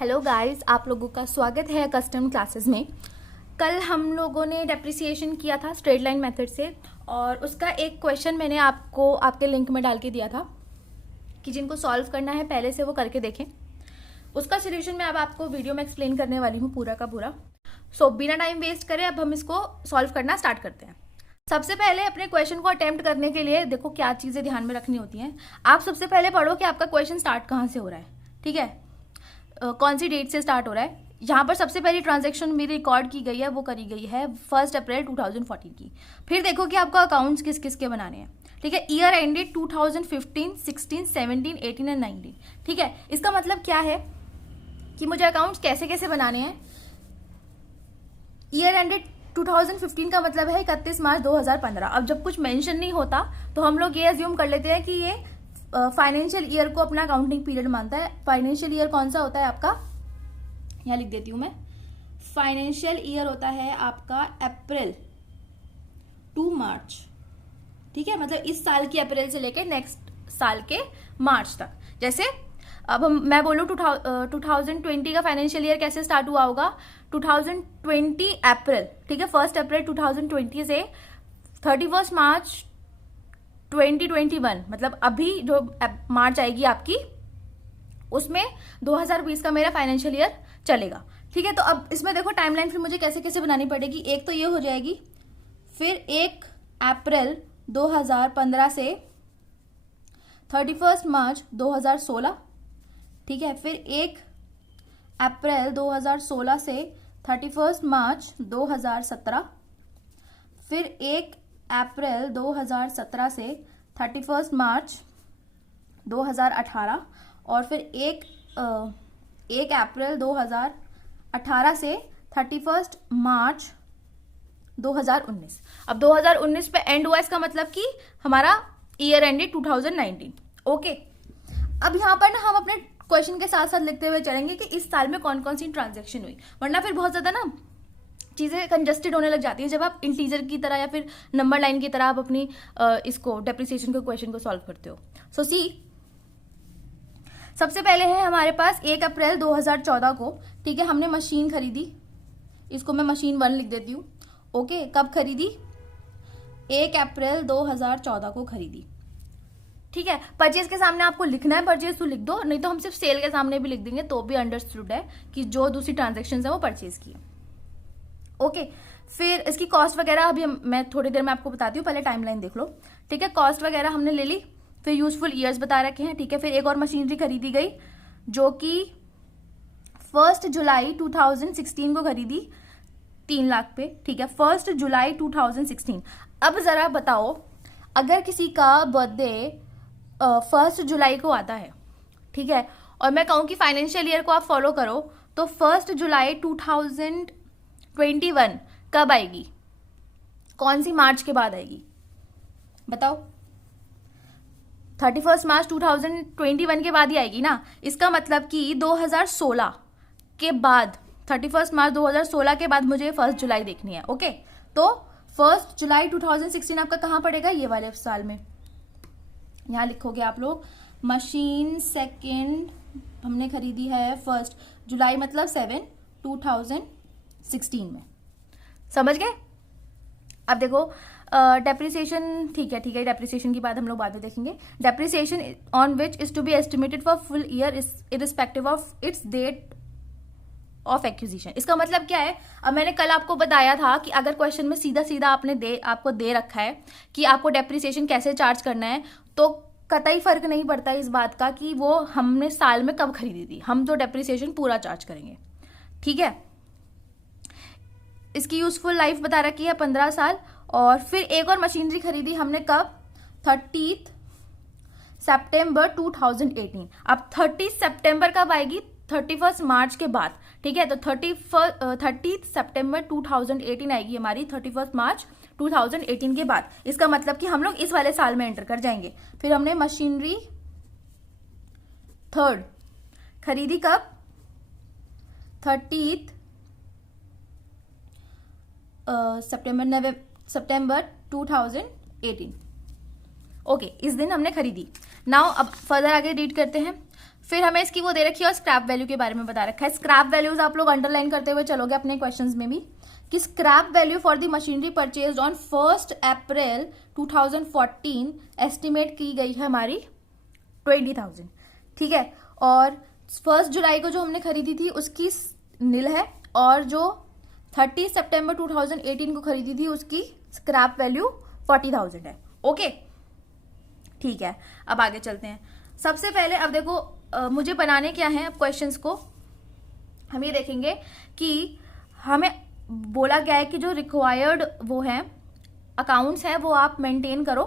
Hello guys, आप लोगों का स्वागत है कस्टम क्लासेस में। कल हम लोगों ने डेप्रिसिएशन किया था स्ट्रेट लाइन मेथड से, और उसका एक क्वेश्चन मैंने आपको आपके लिंक में डाल के दिया था कि जिनको सॉल्व करना है पहले से वो करके देखें। उसका सोल्यूशन मैं अब आपको वीडियो में एक्सप्लेन करने वाली हूँ पूरा का पूरा। सो बिना टाइम वेस्ट करे अब हम इसको सॉल्व करना स्टार्ट करते हैं। सबसे पहले अपने क्वेश्चन को अटेम्प्ट करने के लिए देखो क्या चीज़ें ध्यान में रखनी होती हैं। आप सबसे पहले पढ़ो कि आपका क्वेश्चन स्टार्ट कहाँ से हो रहा है, ठीक है, कौन सी डेट से स्टार्ट हो रहा है। यहाँ पर सबसे पहली ट्रांजैक्शन मेरी रिकॉर्ड की गई है, वो करी गई है 1 अप्रैल 2014 की। फिर देखो कि आपको अकाउंट्स किस किस के बनाने हैं, ठीक है। ईयर एंडेड 2015, 16, 17, 18 एंड 19, ठीक है। इसका मतलब क्या है कि मुझे अकाउंट्स कैसे कैसे बनाने हैं। ईयर एंडेड 2015 का मतलब है 31 मार्च 2015। अब जब कुछ मेंशन नहीं होता तो हम लोग ये अज्यूम कर लेते हैं कि ये फाइनेंशियल ईयर को अपना अकाउंटिंग पीरियड मानता है। फाइनेंशियल ईयर कौन सा होता है आपका, यहाँ लिख देती हूं मैं। फाइनेंशियल ईयर होता है आपका अप्रैल टू मार्च, ठीक है। मतलब इस साल की अप्रैल से लेकर नेक्स्ट साल के मार्च तक। जैसे अब मैं बोलूँ 2020 का फाइनेंशियल ईयर कैसे स्टार्ट हुआ होगा, 2020 अप्रैल, ठीक है। 1 अप्रैल 2020 से 31 मार्च 2021, मतलब अभी जो मार्च आएगी आपकी, उसमें 2020 का मेरा फाइनेंशियल ईयर चलेगा, ठीक है। तो अब इसमें देखो टाइमलाइन फिर मुझे कैसे कैसे बनानी पड़ेगी। एक तो ये हो जाएगी, फिर 1 अप्रैल 2015 से 31 मार्च 2016, ठीक है। फिर 1 अप्रैल 2016 से 31 मार्च 2017, फिर 1 अप्रैल 2017 से 31 मार्च 2018, और फिर 1 अप्रैल 2018 से 31 मार्च 2019। अब 2019 पे एंड हुआ, इसका मतलब कि हमारा ईयर एंडेड 2019, ओके। अब यहाँ पर ना हम अपने क्वेश्चन के साथ साथ लिखते हुए चलेंगे कि इस साल में कौन कौन सी ट्रांजैक्शन हुई, वरना फिर बहुत ज्यादा ना चीजें कंजस्टेड होने लग जाती है जब आप इंटीजर की तरह या फिर नंबर लाइन की तरह आप अपनी इसको डेप्रिसिएशन के क्वेश्चन को सॉल्व करते हो। सो सी, सबसे पहले है हमारे पास 1 अप्रैल 2014 को, ठीक है, हमने मशीन खरीदी। इसको मैं मशीन 1 लिख देती हूँ, ओके। कब खरीदी, 1 अप्रैल 2014 को खरीदी, ठीक है। परचेज के सामने आपको लिखना है परचेज तो लिख दो, नहीं तो हम सिर्फ सेल के सामने भी लिख देंगे तो भी अंडरस्टूड है कि जो दूसरी ट्रांजेक्शन है वो परचेज की है, ओके। फिर इसकी कॉस्ट वगैरह अभी मैं थोड़ी देर में आपको बताती हूँ, पहले टाइमलाइन देख लो, ठीक है। कॉस्ट वगैरह हमने ले ली, फिर यूजफुल ईयर्स बता रखे हैं, ठीक है। फिर एक और मशीनरी खरीदी गई जो कि 1 जुलाई 2016 को खरीदी 3 लाख पे, ठीक है। 1 जुलाई 2016। अब जरा बताओ, अगर किसी का बर्थडे 1 जुलाई को आता है, ठीक है, और मैं कहूँ कि फाइनेंशियल ईयर को आप फॉलो करो, तो 1 जुलाई 2021 कब आएगी, कौन सी मार्च के बाद आएगी बताओ। 31 मार्च 2021 के बाद ही आएगी ना। इसका मतलब कि 2016 के बाद, 31 मार्च 2016 के बाद मुझे 1 जुलाई देखनी है, ओके। तो 1 जुलाई 2016 आपका कहाँ पड़ेगा, ये वाले साल में। यहाँ लिखोगे आप लोग, मशीन सेकेंड हमने खरीदी है 1 जुलाई, मतलब 7 2016 में, समझ गए। अब देखो डेप्रिसिएशन, ठीक है, डेप्रिसिएशन की बात हम लोग बाद में देखेंगे। Depreciation on which is to be estimated for full year irrespective of its date of acquisition. इसका मतलब क्या है, अब मैंने कल आपको बताया था कि अगर क्वेश्चन में सीधा सीधा आपको दे रखा है कि आपको डेप्रिसिएशन कैसे चार्ज करना है, तो कतई फर्क नहीं पड़ता इस बात का कि वो हमने साल में कब खरीदी थी, हम तो डेप्रिसिएशन पूरा चार्ज करेंगे, ठीक है। इसकी यूजफुल लाइफ बता रखी है 15 साल। और फिर एक और मशीनरी खरीदी हमने कब, 30 सितंबर 2018। अब 30 सितंबर कब आएगी, 31 मार्च के बाद, ठीक है। तो 30 सितंबर 2018 आएगी हमारी 31 मार्च 2018 के बाद। इसका मतलब कि हम लोग इस वाले साल में एंटर कर जाएंगे। फिर हमने मशीनरी 3 खरीदी कब, 30 सितंबर 2018, ओके। इस दिन हमने खरीदी। नाउ अब फर्दर आगे रीड करते हैं। फिर हमें इसकी वो दे रखी है और स्क्रैप वैल्यू के बारे में बता रखा है। स्क्रैप वैल्यूज आप लोग अंडरलाइन करते हुए चलोगे अपने क्वेश्चंस में भी कि scrap value for the machinery purchase on 1 April 2014 estimate की गई है हमारी 20,000, ठीक है। और 1 जुलाई को जो हमने खरीदी थी उसकी नील है, और जो 30 सितंबर 2018 को खरीदी थी उसकी स्क्रैप वैल्यू 40,000 है। ओके, ठीक है। अब आगे चलते हैं। सबसे पहले अब देखो मुझे बनाने क्या है अब क्वेश्चंस को, हम ये देखेंगे कि हमें बोला गया है कि जो रिक्वायर्ड वो है अकाउंट्स है वो आप मेंटेन करो,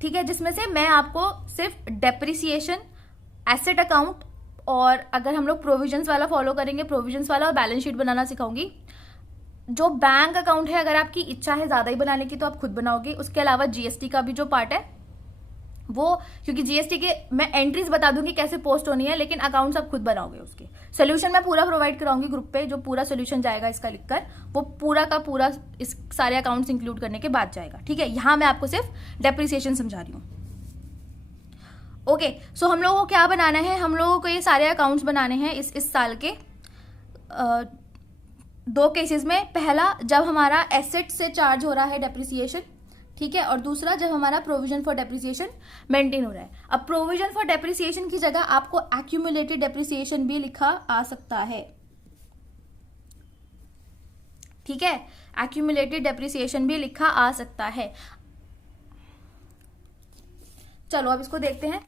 ठीक है, जिसमें से मैं आपको सिर्फ डेप्रिसिएशन, एसेट अकाउंट, और अगर हम लोग प्रोविजंस वाला फॉलो करेंगे प्रोविजंस वाला, और बैलेंस शीट बनाना सिखाऊंगी। जो बैंक अकाउंट है अगर आपकी इच्छा है ज्यादा ही बनाने की तो आप खुद बनाओगे। उसके अलावा जीएसटी का भी जो पार्ट है वो, क्योंकि जीएसटी के मैं एंट्रीज बता दूंगी कैसे पोस्ट होनी है, लेकिन अकाउंट्स आप खुद बनाओगे। उसके सोल्यूशन मैं पूरा प्रोवाइड कराऊंगी ग्रुप पे, जो पूरा सोल्यूशन जाएगा इसका लिखकर वो पूरा का पूरा इस सारे अकाउंट्स इंक्लूड करने के बाद जाएगा, ठीक है। यहां मैं आपको सिर्फ डेप्रिसिएशन समझा रही हूँ। ओके, सो हम लोगों को क्या बनाना है, हम लोगों को ये सारे अकाउंट्स बनाने हैं इस साल के 2 केसेस में। पहला जब हमारा एसेट से चार्ज हो रहा है डेप्रिसिएशन, ठीक है, और दूसरा जब हमारा प्रोविजन फॉर डेप्रिसिएशन मेंटेन हो रहा है। अब प्रोविजन फॉर डेप्रिसिएशन की जगह आपको एक्यूमुलेटेड डेप्रिसिएशन भी लिखा आ सकता है, ठीक है, एक्यूमुलेटेड डेप्रिसिएशन भी लिखा आ सकता है। चलो अब इसको देखते हैं।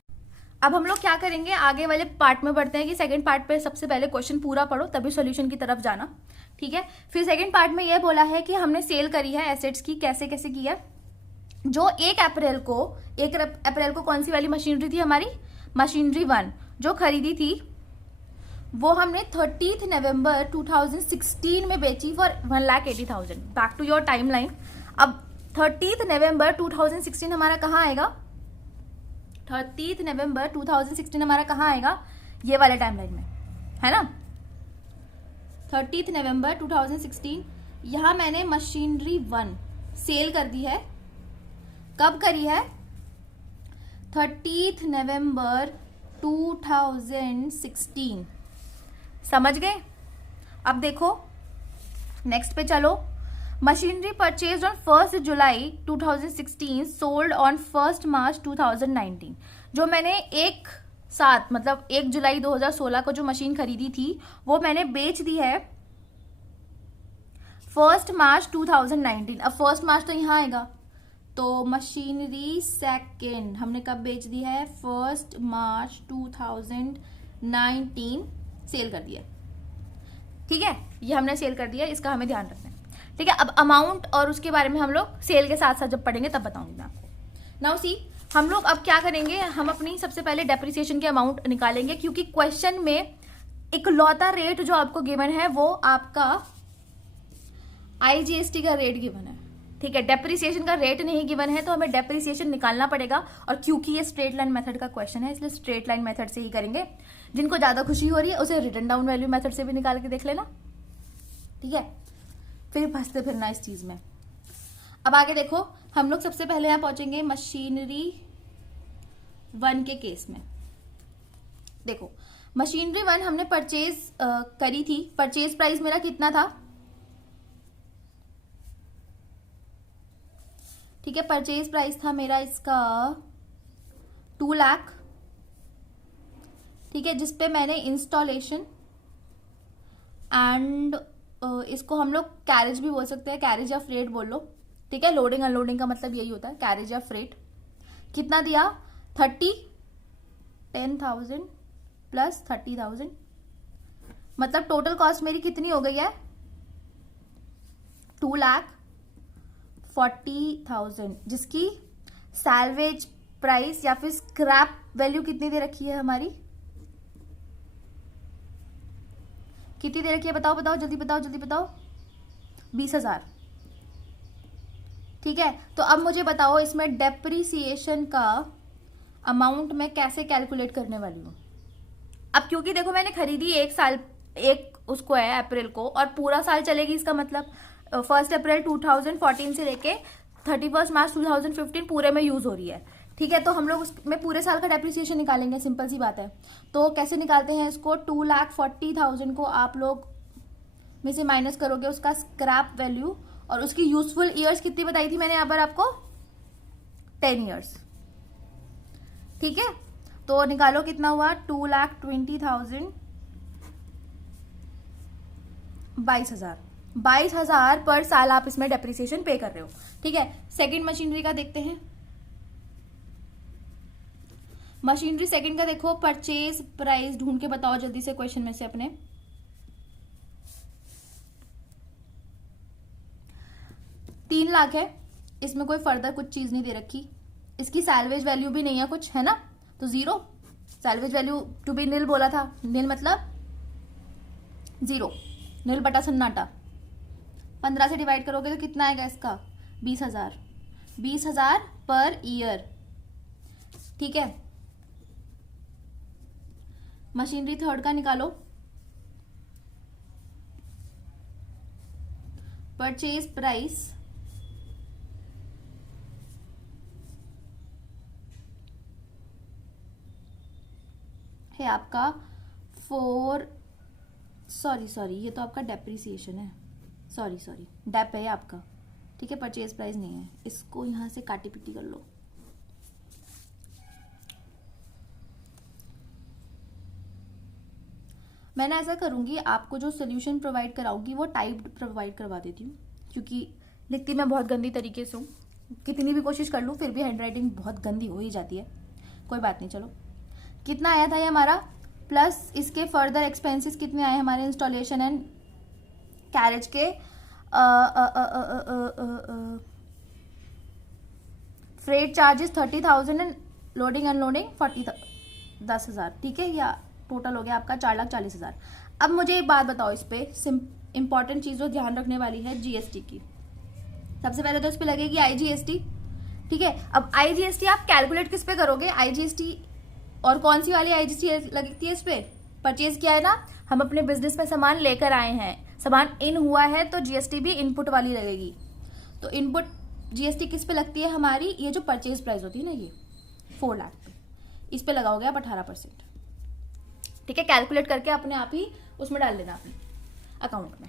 अब हम लोग क्या करेंगे, आगे वाले पार्ट में बढ़ते हैं कि सेकंड पार्ट पे सबसे पहले क्वेश्चन पूरा पढ़ो तभी सॉल्यूशन की तरफ जाना, ठीक है। फिर सेकंड पार्ट में यह बोला है कि हमने सेल करी है एसेट्स की, कैसे कैसे की है। जो 1 अप्रैल को कौन सी वाली मशीनरी थी हमारी, मशीनरी 1 जो खरीदी थी वो हमने 30 नवंबर 2016 में बेची for 1,80,000। Back to your timeline. अब 30 नवंबर 2016 हमारा कहाँ आएगा, 30 नवंबर 2016 हमारा कहाँ आएगा, ये वाले टाइमलाइन में है ना। 30 नवंबर 2016 यहां मैंने मशीनरी 1 सेल कर दी है। कब करी है, 30 नवंबर 2016, समझ गए। अब देखो नेक्स्ट पे चलो। Machinery purchase on 1 July 2016 sold on 1 मार्च 2019। जो मैंने एक साथ मतलब 1 जुलाई 2016 को जो मशीन खरीदी थी वो मैंने बेच दी है 1 मार्च 2019। अब 1 मार्च तो यहाँ आएगा, तो मशीनरी 2 हमने कब बेच दी है, 1 मार्च 2019 सेल कर दिया, ठीक है। ये हमने सेल कर दिया, इसका हमें ध्यान रखना है, ठीक है। अब अमाउंट और उसके बारे में हम लोग सेल के साथ साथ जब पढ़ेंगे तब बताऊंगी मैं आपको। नाउ सी हम लोग अब क्या करेंगे, हम अपनी सबसे पहले डेप्रिसिएशन के अमाउंट निकालेंगे, क्योंकि क्वेश्चन में इकलौता रेट जो आपको गिवन है वो आपका आईजीएसटी का रेट गिवन है, ठीक है। डेप्रिसिएशन का रेट नहीं गिवन है तो हमें डेप्रिसिएशन निकालना पड़ेगा, और क्योंकि ये स्ट्रेट लाइन मेथड का क्वेश्चन है इसलिए स्ट्रेट लाइन मेथड से ही करेंगे। जिनको ज्यादा खुशी हो रही है उसे रिटन डाउन वैल्यू मेथड से भी निकाल के देख लेना, ठीक है। फिर फंसते फिरना इस चीज में। अब आगे देखो, हम लोग सबसे पहले यहां पहुंचेंगे मशीनरी 1 के केस में। देखो मशीनरी 1 हमने परचेज करी थी, परचेज प्राइस मेरा कितना था, ठीक है। परचेज प्राइस था मेरा इसका 2 लाख, ठीक है, जिसपे मैंने इंस्टॉलेशन एंड इसको हम लोग कैरेज भी बोल सकते हैं, कैरेज या फ्रेट बोल लो, ठीक है। लोडिंग अनलोडिंग का मतलब यही होता है, कैरेज या फ्रेट। कितना दिया, 10,000 प्लस 30,000, मतलब टोटल कॉस्ट मेरी कितनी हो गई है, 2,40,000, जिसकी सैल्वेज प्राइस या फिर स्क्रैप वैल्यू कितनी दे रखी है हमारी, कितनी दे रखी है, बताओ बताओ जल्दी बताओ जल्दी बताओ, 20,000, ठीक है। तो अब मुझे बताओ इसमें डेप्रिसिएशन का अमाउंट मैं कैसे कैलकुलेट करने वाली हूं। अब क्योंकि देखो मैंने खरीदी एक उसको है अप्रैल को, और पूरा साल चलेगी, इसका मतलब 1 अप्रैल 2014 से लेके 31 मार्च 2015 पूरे में यूज हो रही है, ठीक है, तो हम लोग उसमें पूरे साल का डेप्रिसिएशन निकालेंगे, सिंपल सी बात है। तो कैसे निकालते हैं इसको, 2,40,000 को आप लोग में से माइनस करोगे उसका स्क्रैप वैल्यू, और उसकी यूजफुल ईयर्स कितनी बताई थी मैंने यहाँ पर आपको, 10 ईयर्स। ठीक है, तो निकालो कितना हुआ, 2,20,000, 22,000 पर साल आप इसमें डेप्रिसिएशन पे कर रहे हो। ठीक है, सेकंड मशीनरी का देखते हैं। मशीनरी सेकंड का देखो, परचेज प्राइस ढूंढ के बताओ जल्दी से क्वेश्चन में से अपने। ₹3,00,000 है, इसमें कोई फर्दर कुछ चीज नहीं दे रखी, इसकी सैल्वेज वैल्यू भी नहीं है कुछ, है ना, तो 0। Salvage value to B Neil बोला था, नील मतलब 0, नील बटा सन्नाटा। 15 से डिवाइड करोगे तो कितना आएगा इसका, 20,000, 20,000 पर ईयर। ठीक है, मशीनरी थर्ड का निकालो, परचेज प्राइस है आपका सॉरी ये तो आपका डेप्रिसिएशन है, सॉरी डेप है आपका। ठीक है, परचेज प्राइस नहीं है, इसको यहां से काटी पिटी कर लो। मैंने ऐसा करूंगी, आपको जो सोल्यूशन प्रोवाइड कराऊंगी वो टाइप प्रोवाइड करवा देती हूँ, क्योंकि लिखती मैं बहुत गंदी तरीके से हूँ, कितनी भी कोशिश कर लूँ फिर भी हैंडराइटिंग बहुत गंदी हो ही जाती है। कोई बात नहीं, चलो कितना आया था ये हमारा, प्लस इसके फर्दर एक्सपेंसेस कितने आए हमारे, इंस्टॉलेशन एंड कैरेज के freight charges 30,000 and loading unloading 10,000। ठीक है, या टोटल हो गया आपका 4,40,000। अब मुझे एक बात बताओ, इस पे इंपॉर्टेंट चीज जो ध्यान रखने वाली है जीएसटी की। सबसे पहले तो इस पे लगेगी आईजीएसटी। ठीक है, अब आईजीएसटी आप कैलकुलेट किस पे करोगे, आईजीएसटी और कौन सी वाली आईजीएसटी लगती है इस पे, परचेज किया है ना, हम अपने बिजनेस में सामान लेकर आए हैं, सामान इन हुआ है, तो जीएसटी भी इनपुट वाली लगेगी। तो इनपुट जीएसटी किस पे लगती है हमारी, ये जो परचेज प्राइस होती है ना, ये 4 लाख पे, इस पे लगाओगे आप 18%। ठीक है, कैलकुलेट करके अपने आप ही उसमें डाल देना अपने अकाउंट में।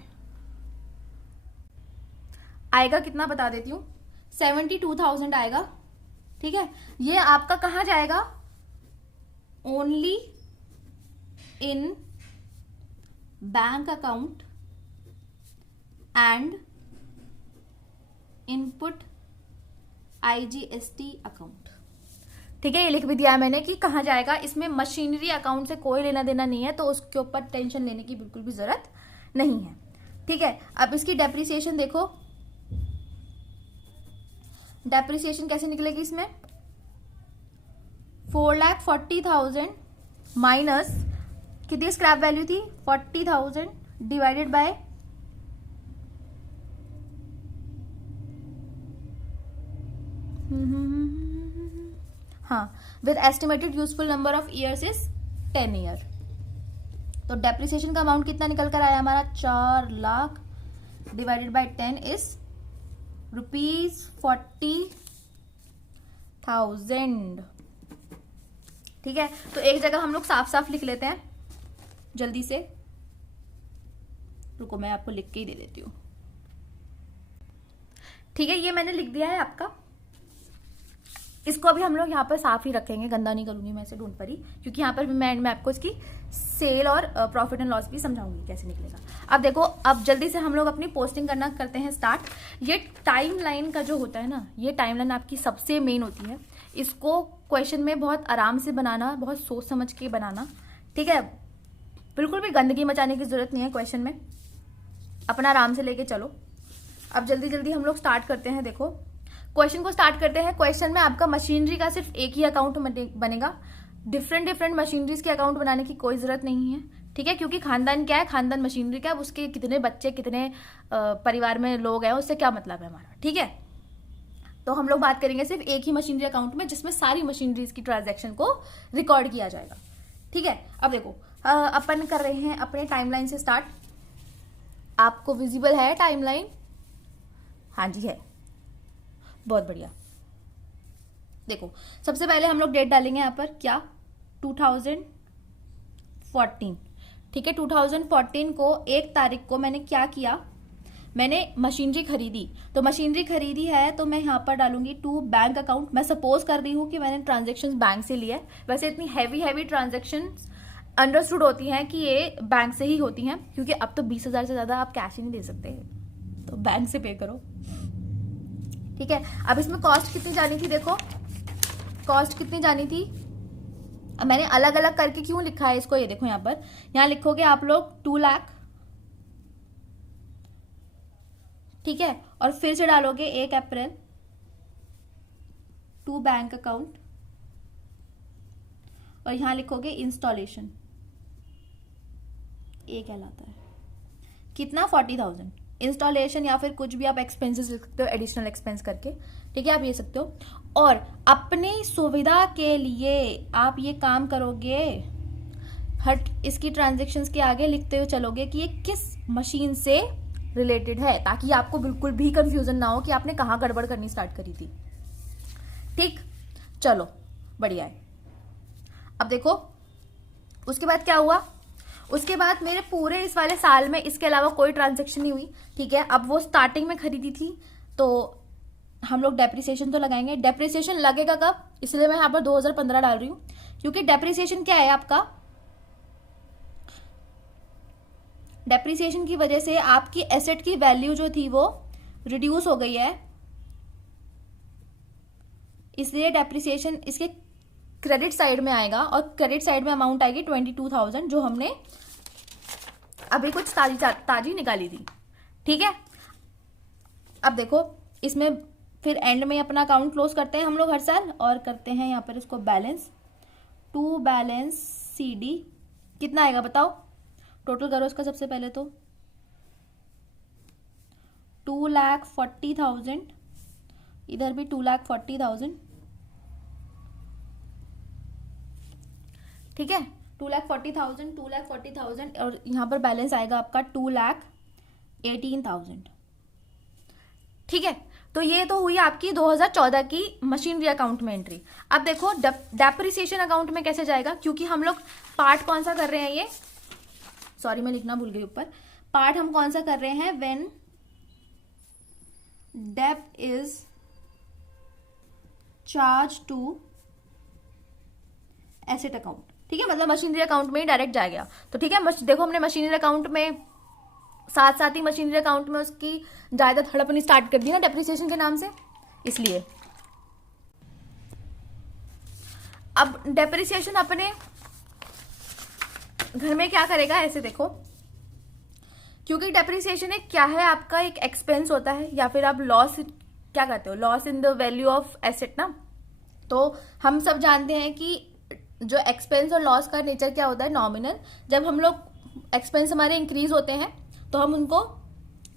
आएगा कितना बता देती हूँ, 72,000 आएगा। ठीक है, ये आपका कहाँ जाएगा, only in bank account and input IGST account. ठीक है, ये लिख भी दिया है मैंने कि कहाँ जाएगा, इसमें मशीनरी अकाउंट से कोई लेना देना नहीं है, तो उसके ऊपर टेंशन लेने की बिल्कुल भी जरूरत नहीं है। ठीक है, अब इसकी डेप्रिसिएशन देखो, डेप्रिसिएशन कैसे निकलेगी इसमें, 4,40,000 माइनस कितनी स्क्रैप वैल्यू थी, 40,000 डिवाइडेड बाय हाँ, with estimated useful number of years is 10 year. तो डेप्रिसिएशन का अमाउंट कितना निकल कर आया हमारा, 4 लाख डिवाइडेड बाय 10 इज ₹40,000। ठीक है, तो एक जगह हम लोग साफ साफ लिख लेते हैं जल्दी से, रुको मैं आपको लिख के ही दे देती हूँ। ठीक है, ये मैंने लिख दिया है आपका, इसको अभी हम लोग यहाँ पर साफ ही रखेंगे, गंदा नहीं करूंगी मैं इसे, डोंट वरी, क्योंकि यहाँ पर भी मैं एंड में आपको इसकी सेल और प्रॉफिट एंड लॉस भी समझाऊंगी कैसे निकलेगा। अब देखो, अब जल्दी से हम लोग अपनी पोस्टिंग करना करते हैं स्टार्ट। ये टाइमलाइन का जो होता है ना, ये टाइमलाइन आपकी सबसे मेन होती है, इसको क्वेश्चन में बहुत आराम से बनाना, बहुत सोच समझ के बनाना। ठीक है, बिल्कुल भी गंदगी मचाने की जरूरत नहीं है क्वेश्चन में, अपना आराम से लेके चलो। अब जल्दी जल्दी हम लोग स्टार्ट करते हैं। देखो क्वेश्चन को स्टार्ट करते हैं। क्वेश्चन में आपका मशीनरी का सिर्फ एक ही अकाउंट बनेगा, डिफरेंट मशीनरीज के अकाउंट बनाने की कोई जरूरत नहीं है। ठीक है, क्योंकि खानदान क्या है, खानदान मशीनरी का, उसके कितने बच्चे कितने परिवार में लोग हैं उससे क्या मतलब है हमारा। ठीक है, तो हम लोग बात करेंगे सिर्फ एक ही मशीनरी अकाउंट में, जिसमें सारी मशीनरीज की ट्रांजैक्शन को रिकॉर्ड किया जाएगा। ठीक है, अब देखो अपन कर रहे हैं अपने टाइमलाइन से स्टार्ट। आपको विजिबल है टाइमलाइन? हाँ जी है, बहुत बढ़िया। देखो सबसे पहले हम लोग डेट डालेंगे यहाँ पर, क्या 2014, ठीक है। 2014 को 1 तारीख को मैंने क्या किया, मैंने मशीनरी खरीदी। तो मशीनरी खरीदी है तो मैं यहाँ पर डालूंगी टू बैंक अकाउंट। मैं सपोज कर रही हूँ कि मैंने ट्रांजेक्शन बैंक से लिया है। वैसे इतनी हैवी ट्रांजेक्शन अंडरस्टूड होती हैं कि ये बैंक से ही होती हैं, क्योंकि अब तो 20,000 से ज्यादा आप कैश ही नहीं दे सकते, तो बैंक से पे करो, ठीक है। अब इसमें कॉस्ट कितनी जानी थी, देखो कॉस्ट कितनी जानी थी। अब मैंने अलग अलग करके क्यों लिखा है इसको, ये देखो यहाँ पर, यहाँ लिखोगे आप लोग 2 लाख, ठीक है। और फिर से डालोगे 1 अप्रैल टू बैंक अकाउंट, और यहां लिखोगे इंस्टॉलेशन, ये कहलाता है कितना 40,000 इंस्टॉलेशन, या फिर कुछ भी आप एक्सपेंसेस लिख सकते हो एडिशनल एक्सपेंस करके, ठीक है, आप ये सकते हो। और अपनी सुविधा के लिए आप ये काम करोगे, हर इसकी ट्रांजेक्शन्स के आगे लिखते हुए चलोगे कि ये किस मशीन से रिलेटेड है, ताकि आपको बिल्कुल भी कंफ्यूजन ना हो कि आपने कहाँ गड़बड़ करनी स्टार्ट करी थी, ठीक। चलो बढ़िया है। अब देखो उसके बाद क्या हुआ, उसके बाद मेरे पूरे इस वाले साल में इसके अलावा कोई ट्रांजेक्शन नहीं हुई, ठीक है। अब वो स्टार्टिंग में खरीदी थी तो हम लोग डेप्रिसिएशन तो लगाएंगे। डेप्रिसिएशन लगेगा कब, इसलिए मैं यहाँ पर 2015 डाल रही हूँ, क्योंकि डेप्रिसिएशन क्या है आपका, डेप्रिसिएशन की वजह से आपकी एसेट की वैल्यू जो थी वो रिड्यूस हो गई है, इसलिए डेप्रिसिएशन इसके क्रेडिट साइड में आएगा, और क्रेडिट साइड में अमाउंट आएगी 22,000 जो हमने अभी कुछ ताजी निकाली थी, ठीक है। अब देखो इसमें फिर एंड में अपना अकाउंट क्लोज करते हैं हम लोग हर साल, और करते हैं यहाँ पर इसको बैलेंस, टू बैलेंस CD कितना आएगा बताओ, टोटल करो इसका सबसे पहले तो 2,40,000, इधर भी 2,40,000, ठीक है, 2,40,000, और यहाँ पर बैलेंस आएगा आपका 2,18,000, ठीक है। तो ये तो हुई आपकी 2014 की मशीनरी अकाउंट में एंट्री। अब देखो डेप्रिसिएशन अकाउंट में कैसे जाएगा, क्योंकि हम लोग पार्ट कौन सा कर रहे हैं, ये सॉरी मैं लिखना भूल गई ऊपर, पार्ट हम कौन सा कर रहे हैं, व्हेन डेब्ट is charge to asset account, ठीक है, मतलब मशीनरी अकाउंट में ही डायरेक्ट जाएगा। तो ठीक है, देखो हमने मशीनरी अकाउंट में साथ साथ ही मशीनरी अकाउंट में उसकी जायदाद हड़पनी स्टार्ट कर दी ना डेप्रिसिएशन के नाम से, इसलिए अब डेप्रिसिएशन अपने घर में क्या करेगा, ऐसे देखो, क्योंकि डेप्रिसिएशन एक क्या है, आपका एक एक्सपेंस होता है, या फिर आप लॉस क्या कहते हो, loss in the value of asset ना। तो हम सब जानते हैं कि जो एक्सपेंस और लॉस का नेचर क्या होता है, नॉमिनल। जब हम लोग एक्सपेंस हमारे इंक्रीज होते हैं तो हम उनको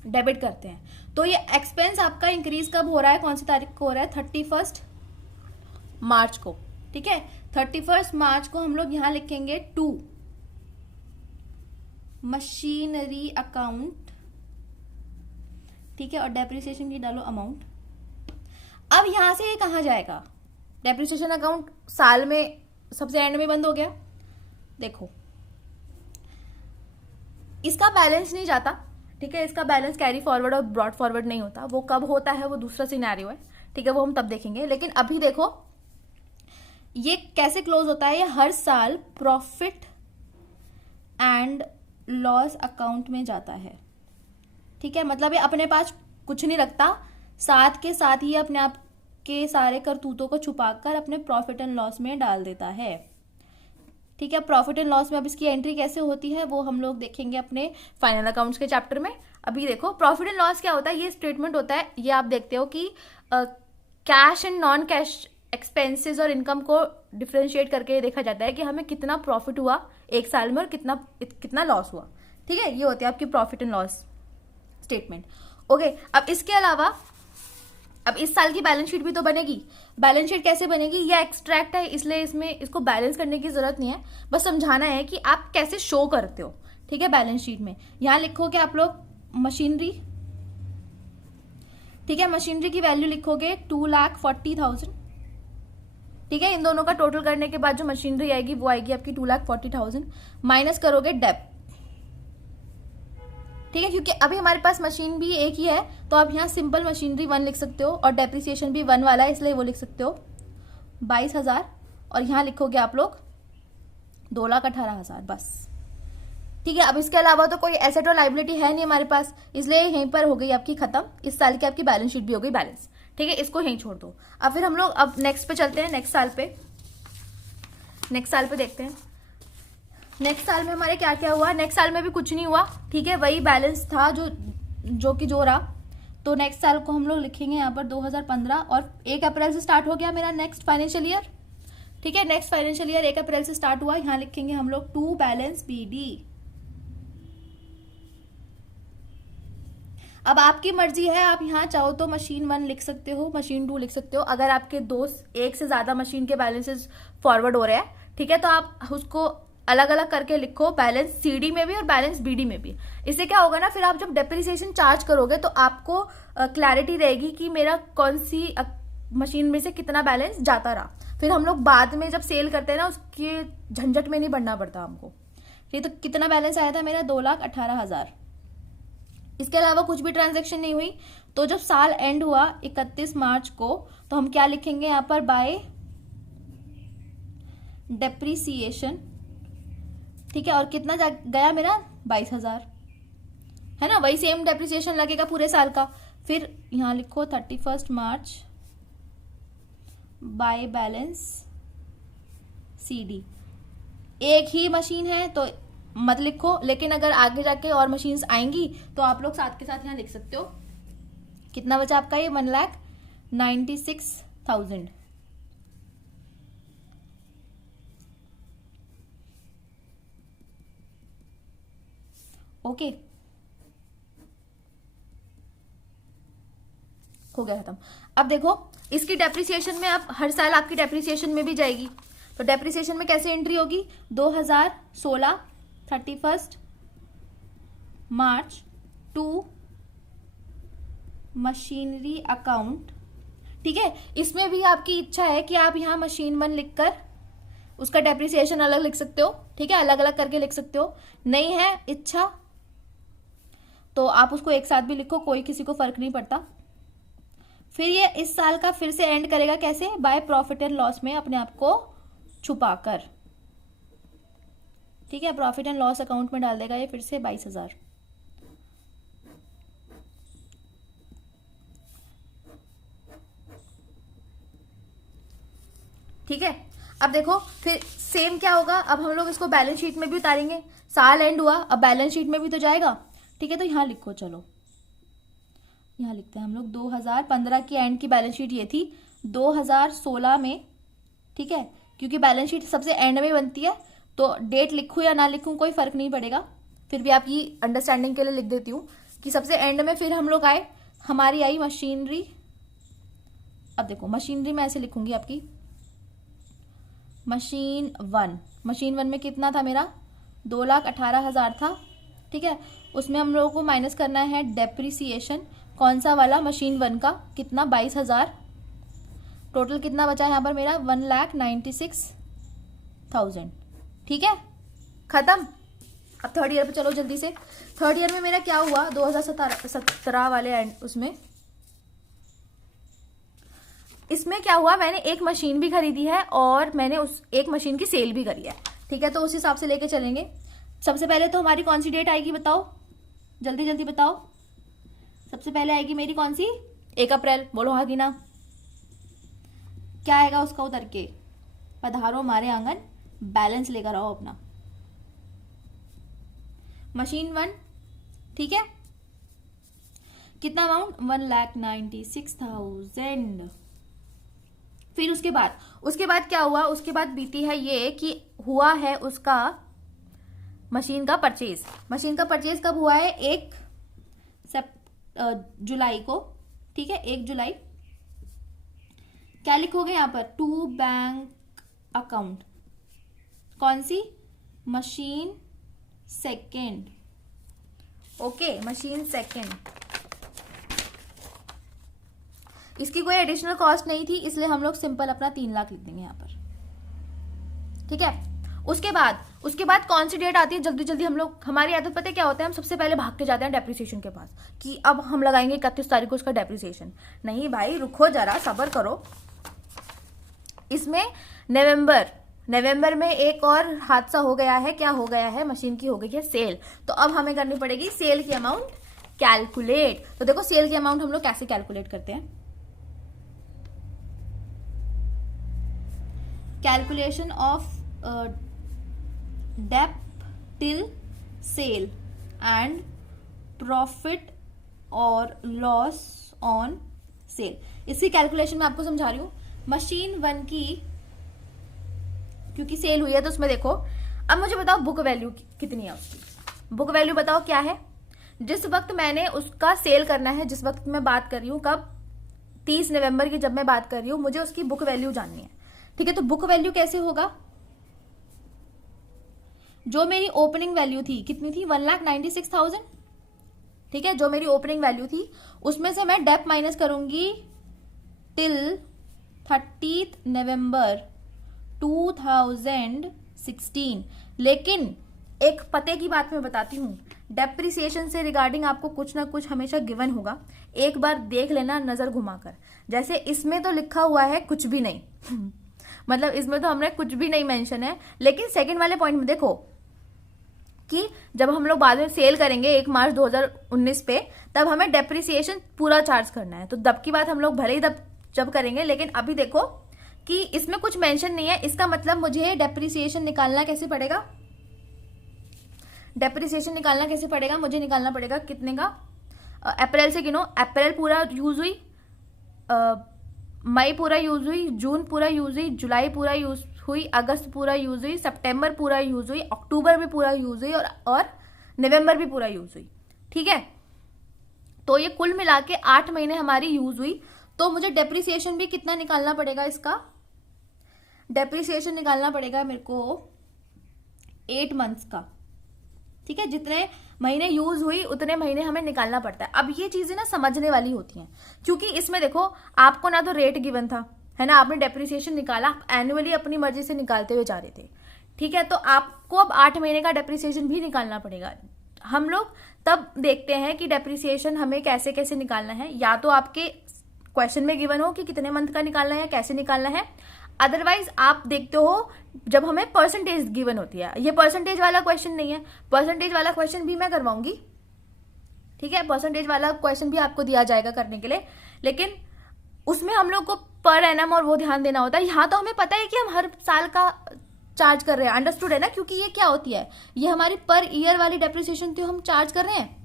डेबिट करते हैं। तो ये एक्सपेंस आपका इंक्रीज कब हो रहा है, कौन सी तारीख को हो रहा है, 31 मार्च को, ठीक है। 31 मार्च को हम लोग यहां लिखेंगे टू मशीनरी अकाउंट, ठीक है, और डेप्रिसिएशन की डालो अमाउंट। अब यहां से ये कहां जाएगा, डेप्रिसिएशन अकाउंट साल में सबसे एंड में बंद हो गया। देखो इसका बैलेंस नहीं जाता, ठीक है, इसका बैलेंस कैरी फॉरवर्ड और ब्रॉड फॉरवर्ड नहीं होता, वो कब होता है वो दूसरा सिनेरियो है, ठीक है, वो हम तब देखेंगे। लेकिन अभी देखो ये कैसे क्लोज होता है, ये हर साल प्रॉफिट एंड लॉस अकाउंट में जाता है, ठीक है। मतलब ये अपने पास कुछ नहीं रखता, साथ के साथ ही अपने आप के सारे करतूतों को छुपाकर अपने प्रॉफिट एंड लॉस में डाल देता है, ठीक है। प्रॉफिट एंड लॉस में अब इसकी एंट्री कैसे होती है वो हम लोग देखेंगे अपने फाइनल अकाउंट्स के चैप्टर में। अभी देखो प्रॉफिट एंड लॉस क्या होता है, ये स्टेटमेंट होता है, ये आप देखते हो कि cash and non cash expenses और इनकम को डिफ्रेंशिएट करके देखा जाता है कि हमें कितना प्रॉफिट हुआ एक साल में और कितना लॉस हुआ, ठीक है। ये होती है आपकी profit and loss statement, okay. अब इसके अलावा अब इस साल की बैलेंस शीट भी तो बनेगी। बैलेंस शीट कैसे बनेगी, ये एक्सट्रैक्ट है इसलिए इसमें इसको बैलेंस करने की जरूरत नहीं है, बस समझाना है कि आप कैसे शो करते हो, ठीक है। बैलेंस शीट में यहां लिखोगे आप लोग मशीनरी, ठीक है, मशीनरी की वैल्यू लिखोगे 2,40,000, ठीक है। इन दोनों का टोटल करने के बाद जो मशीनरी आएगी वो आएगी आपकी 2,40,000, माइनस करोगे डेप, ठीक है, क्योंकि अभी हमारे पास मशीन भी एक ही है तो आप यहाँ सिंपल मशीनरी 1 लिख सकते हो और डेप्रिसिएशन भी 1 वाला है इसलिए वो लिख सकते हो 22,000, और यहाँ लिखोगे आप लोग 2,18,000 बस, ठीक है। अब इसके अलावा तो कोई एसेट और लाइबिलिटी है नहीं हमारे पास, इसलिए यहीं पर हो गई आपकी खत्म, इस साल की आपकी बैलेंस शीट भी हो गई बैलेंस, ठीक है। इसको यहीं छोड़ दो। अब फिर हम लोग अब नेक्स्ट पे चलते हैं, नेक्स्ट साल पे देखते हैं नेक्स्ट साल में हमारे क्या क्या हुआ। नेक्स्ट साल में भी कुछ नहीं हुआ, ठीक है, वही बैलेंस था जो रहा। तो नेक्स्ट साल को हम लोग लिखेंगे यहाँ पर 2015 और 1 अप्रैल से स्टार्ट हो गया मेरा नेक्स्ट फाइनेंशियल ईयर, ठीक है। नेक्स्ट फाइनेंशियल ईयर 1 अप्रैल से स्टार्ट हुआ, यहाँ लिखेंगे हम लोग टू बैलेंस BD। अब आपकी मर्जी है, आप यहाँ चाहो तो मशीन 1 लिख सकते हो, मशीन 2 लिख सकते हो। अगर आपके दोस्त एक से ज्यादा मशीन के बैलेंसेस फॉरवर्ड हो रहे हैं, ठीक है, तो आप उसको अलग अलग करके लिखो, बैलेंस CD में भी और बैलेंस BD में भी। इससे क्या होगा ना, फिर आप जब डेप्रिसिएशन चार्ज करोगे तो आपको क्लैरिटी रहेगी कि मेरा कौन सी मशीन में से कितना बैलेंस जाता रहा। फिर हम लोग बाद में जब सेल करते हैं ना, उसके झंझट में नहीं पड़ना पड़ता हमको। ये तो कितना बैलेंस आया था मेरा 2,18,000। इसके अलावा कुछ भी ट्रांजैक्शन नहीं हुई, तो जब साल एंड हुआ 31 मार्च को, तो हम क्या लिखेंगे यहाँ पर, बाय डेप्रिसिएशन, ठीक है। और कितना गया मेरा 22,000, है ना, वही सेम डेप्रिसिएशन लगेगा पूरे साल का। फिर यहां लिखो 31 मार्च बाय बैलेंस CD। एक ही मशीन है तो मत लिखो, लेकिन अगर आगे जाके और मशीन्स आएंगी तो आप लोग साथ के साथ यहाँ लिख सकते हो। कितना बचा आपका ये 1,96,000, ओके, हो गया खत्म। अब देखो इसकी डेप्रिसिएशन में, अब हर साल आपकी डेप्रिसिएशन में भी जाएगी, तो डेप्रिसिएशन में कैसे एंट्री होगी, 2016 31 मार्च टू मशीनरी अकाउंट, ठीक है। इसमें भी आपकी इच्छा है कि आप यहाँ मशीन 1 लिखकर उसका डेप्रिसिएशन अलग लिख सकते हो, ठीक है, अलग अलग करके लिख सकते हो। नहीं है इच्छा तो आप उसको एक साथ भी लिखो, कोई किसी को फर्क नहीं पड़ता। फिर ये इस साल का फिर से एंड करेगा कैसे, बाय प्रॉफिट एंड लॉस में अपने आप को छुपाकर, ठीक है, प्रॉफिट एंड लॉस अकाउंट में डाल देगा ये फिर से 22,000। ठीक है। अब देखो फिर सेम क्या होगा, अब हम लोग इसको बैलेंस शीट में भी उतारेंगे, साल एंड हुआ अब बैलेंस शीट में भी तो जाएगा, ठीक है। तो यहाँ लिखो, चलो यहाँ लिखते हैं हम लोग 2015 की एंड की बैलेंस शीट ये थी, 2016 में, ठीक है, क्योंकि बैलेंस शीट सबसे एंड में बनती है तो डेट लिखूं या ना लिखूं कोई फर्क नहीं पड़ेगा, फिर भी आपकी अंडरस्टैंडिंग के लिए लिख देती हूँ कि सबसे एंड में फिर हम लोग आए, हमारी आई मशीनरी। अब देखो मशीनरी में ऐसे लिखूंगी आपकी मशीन 1 में कितना था मेरा 2,18,000 था, ठीक है। उसमें हम लोगों को माइनस करना है डेप्रिसिएशन, कौन सा वाला, मशीन 1 का, कितना 22,000। टोटल कितना बचा यहाँ पर मेरा 1,96,000, ठीक है, खत्म। अब थर्ड ईयर पे चलो जल्दी से। थर्ड ईयर में मेरा क्या हुआ 2017 वाले एंड उसमें, इसमें क्या हुआ, मैंने एक मशीन भी खरीदी है और मैंने उस एक मशीन की सेल भी करी है, ठीक है। तो उस हिसाब से लेके चलेंगे। सबसे पहले तो हमारी कौन सी डेट आएगी बताओ, जल्दी जल्दी बताओ। सबसे पहले आएगी मेरी कौन सी, 1 अप्रैल, बोलो हाँ कि ना। क्या आएगा उसका उतर के, पधारो हमारे आंगन बैलेंस लेकर आओ अपना, मशीन 1, ठीक है। कितना अमाउंट 1,96,000। फिर उसके बाद क्या हुआ, उसके बाद बीती है ये कि हुआ है उसका मशीन का परचेज। मशीन का परचेज कब हुआ है, 1 जुलाई को, ठीक है, 1 जुलाई। क्या लिखोगे यहाँ पर, टू बैंक अकाउंट, कौन सी, machine second, okay, machine second. इसकी कोई एडिशनल कॉस्ट नहीं थी, इसलिए हम लोग सिंपल अपना 3 लाख लिख देंगे यहाँ पर। ठीक है, उसके बाद कौन सी डेट आती है, जल्दी जल्दी हम लोग, हमारी आदत पता है क्या होता है, हम सबसे पहले भाग के जाते हैं डेप्रिसिएशन के पास कि अब हम लगाएंगे 31 तारीख को उसका डेप्रिसिएशन। नहीं भाई, रुको जरा, सब्र करो। इसमें नवंबर में एक और हादसा हो गया है। क्या हो गया है? मशीन की हो गई है सेल। तो अब हमें करनी पड़ेगी सेल की अमाउंट कैलकुलेट। तो देखो सेल की अमाउंट हम लोग कैसे कैलकुलेट करते हैं, calculation of dep till sale and profit और लॉस ऑन सेल। इसकी कैलकुलेशन मैं आपको समझा रही हूं। मशीन 1 की क्योंकि सेल हुई है तो उसमें देखो, अब मुझे बताओ बुक वैल्यू कितनी है उसकी। बुक वैल्यू बताओ क्या है, जिस वक्त मैंने उसका सेल करना है, जिस वक्त मैं बात कर रही हूं, कब, 30 नवंबर की जब मैं बात कर रही हूं, मुझे उसकी बुक वैल्यू जाननी है। ठीक है, तो बुक वैल्यू कैसे होगा, जो मेरी ओपनिंग वैल्यू थी कितनी थी, 1,96,000। ठीक है, जो मेरी ओपनिंग वैल्यू थी उसमें से मैं डेप माइनस करूंगी टिल 30 नवंबर 2016। लेकिन एक पते की बात मैं बताती हूं, डेप्रिसिएशन से रिगार्डिंग आपको कुछ ना कुछ हमेशा गिवन होगा, एक बार देख लेना नजर घुमाकर। जैसे इसमें तो लिखा हुआ है कुछ भी नहीं मतलब इसमें तो हमने कुछ भी नहीं मेंशन है, लेकिन सेकंड वाले पॉइंट में देखो कि जब हम लोग बाद में सेल करेंगे 1 मार्च 2019 पे, तब हमें डेप्रिसिएशन पूरा चार्ज करना है। तो दब की बात हम लोग भले ही जब करेंगे, लेकिन अभी देखो कि इसमें कुछ मेंशन नहीं है। इसका मतलब मुझे डेप्रिसिएशन निकालना कैसे पड़ेगा, डेप्रिसिएशन निकालना कैसे पड़ेगा, मुझे निकालना पड़ेगा कितने का, अप्रैल से गिनो, अप्रैल पूरा यूज हुई, मई पूरा यूज हुई, जून पूरा यूज हुई, जुलाई पूरा यूज हुई, अगस्त पूरा यूज हुई, सितंबर पूरा यूज हुई, अक्टूबर भी पूरा यूज हुई और नवंबर भी पूरा यूज हुई। ठीक है, तो ये कुल मिला के 8 महीने हमारी यूज हुई। तो मुझे डेप्रिसिएशन भी कितना निकालना पड़ेगा, इसका डेप्रिसिएशन निकालना पड़ेगा मेरे को 8 मंथ्स का। ठीक है, जितने महीने यूज हुई उतने महीने हमें निकालना पड़ता है। अब ये चीजें ना समझने वाली होती हैं, क्योंकि इसमें देखो आपको ना तो रेट गिवन था, है ना, आपने डेप्रिसिएशन निकाला, आप एनुअली अपनी मर्जी से निकालते हुए जा रहे थे। ठीक है, तो आपको अब 8 महीने का डेप्रिसिएशन भी निकालना पड़ेगा। हम लोग तब देखते हैं कि डेप्रिसिएशन हमें कैसे कैसे निकालना है, या तो आपके क्वेश्चन में गिवन हो कि कितने मंथ का निकालना है या कैसे निकालना है, अदरवाइज आप देखते हो जब हमें परसेंटेज गिवन होती है। ये परसेंटेज वाला क्वेश्चन नहीं है, परसेंटेज वाला क्वेश्चन भी मैं करवाऊंगी। ठीक है, परसेंटेज वाला क्वेश्चन भी आपको दिया जाएगा करने के लिए, लेकिन उसमें हम लोग को पर एनम और वो ध्यान देना होता है। यहाँ तो हमें पता है कि हम हर साल का चार्ज कर रहे हैं, अंडरस्टूड है ना, क्योंकि ये क्या होती है, ये हमारी पर ईयर वाली डेप्रिसिएशन तो हम चार्ज कर रहे हैं,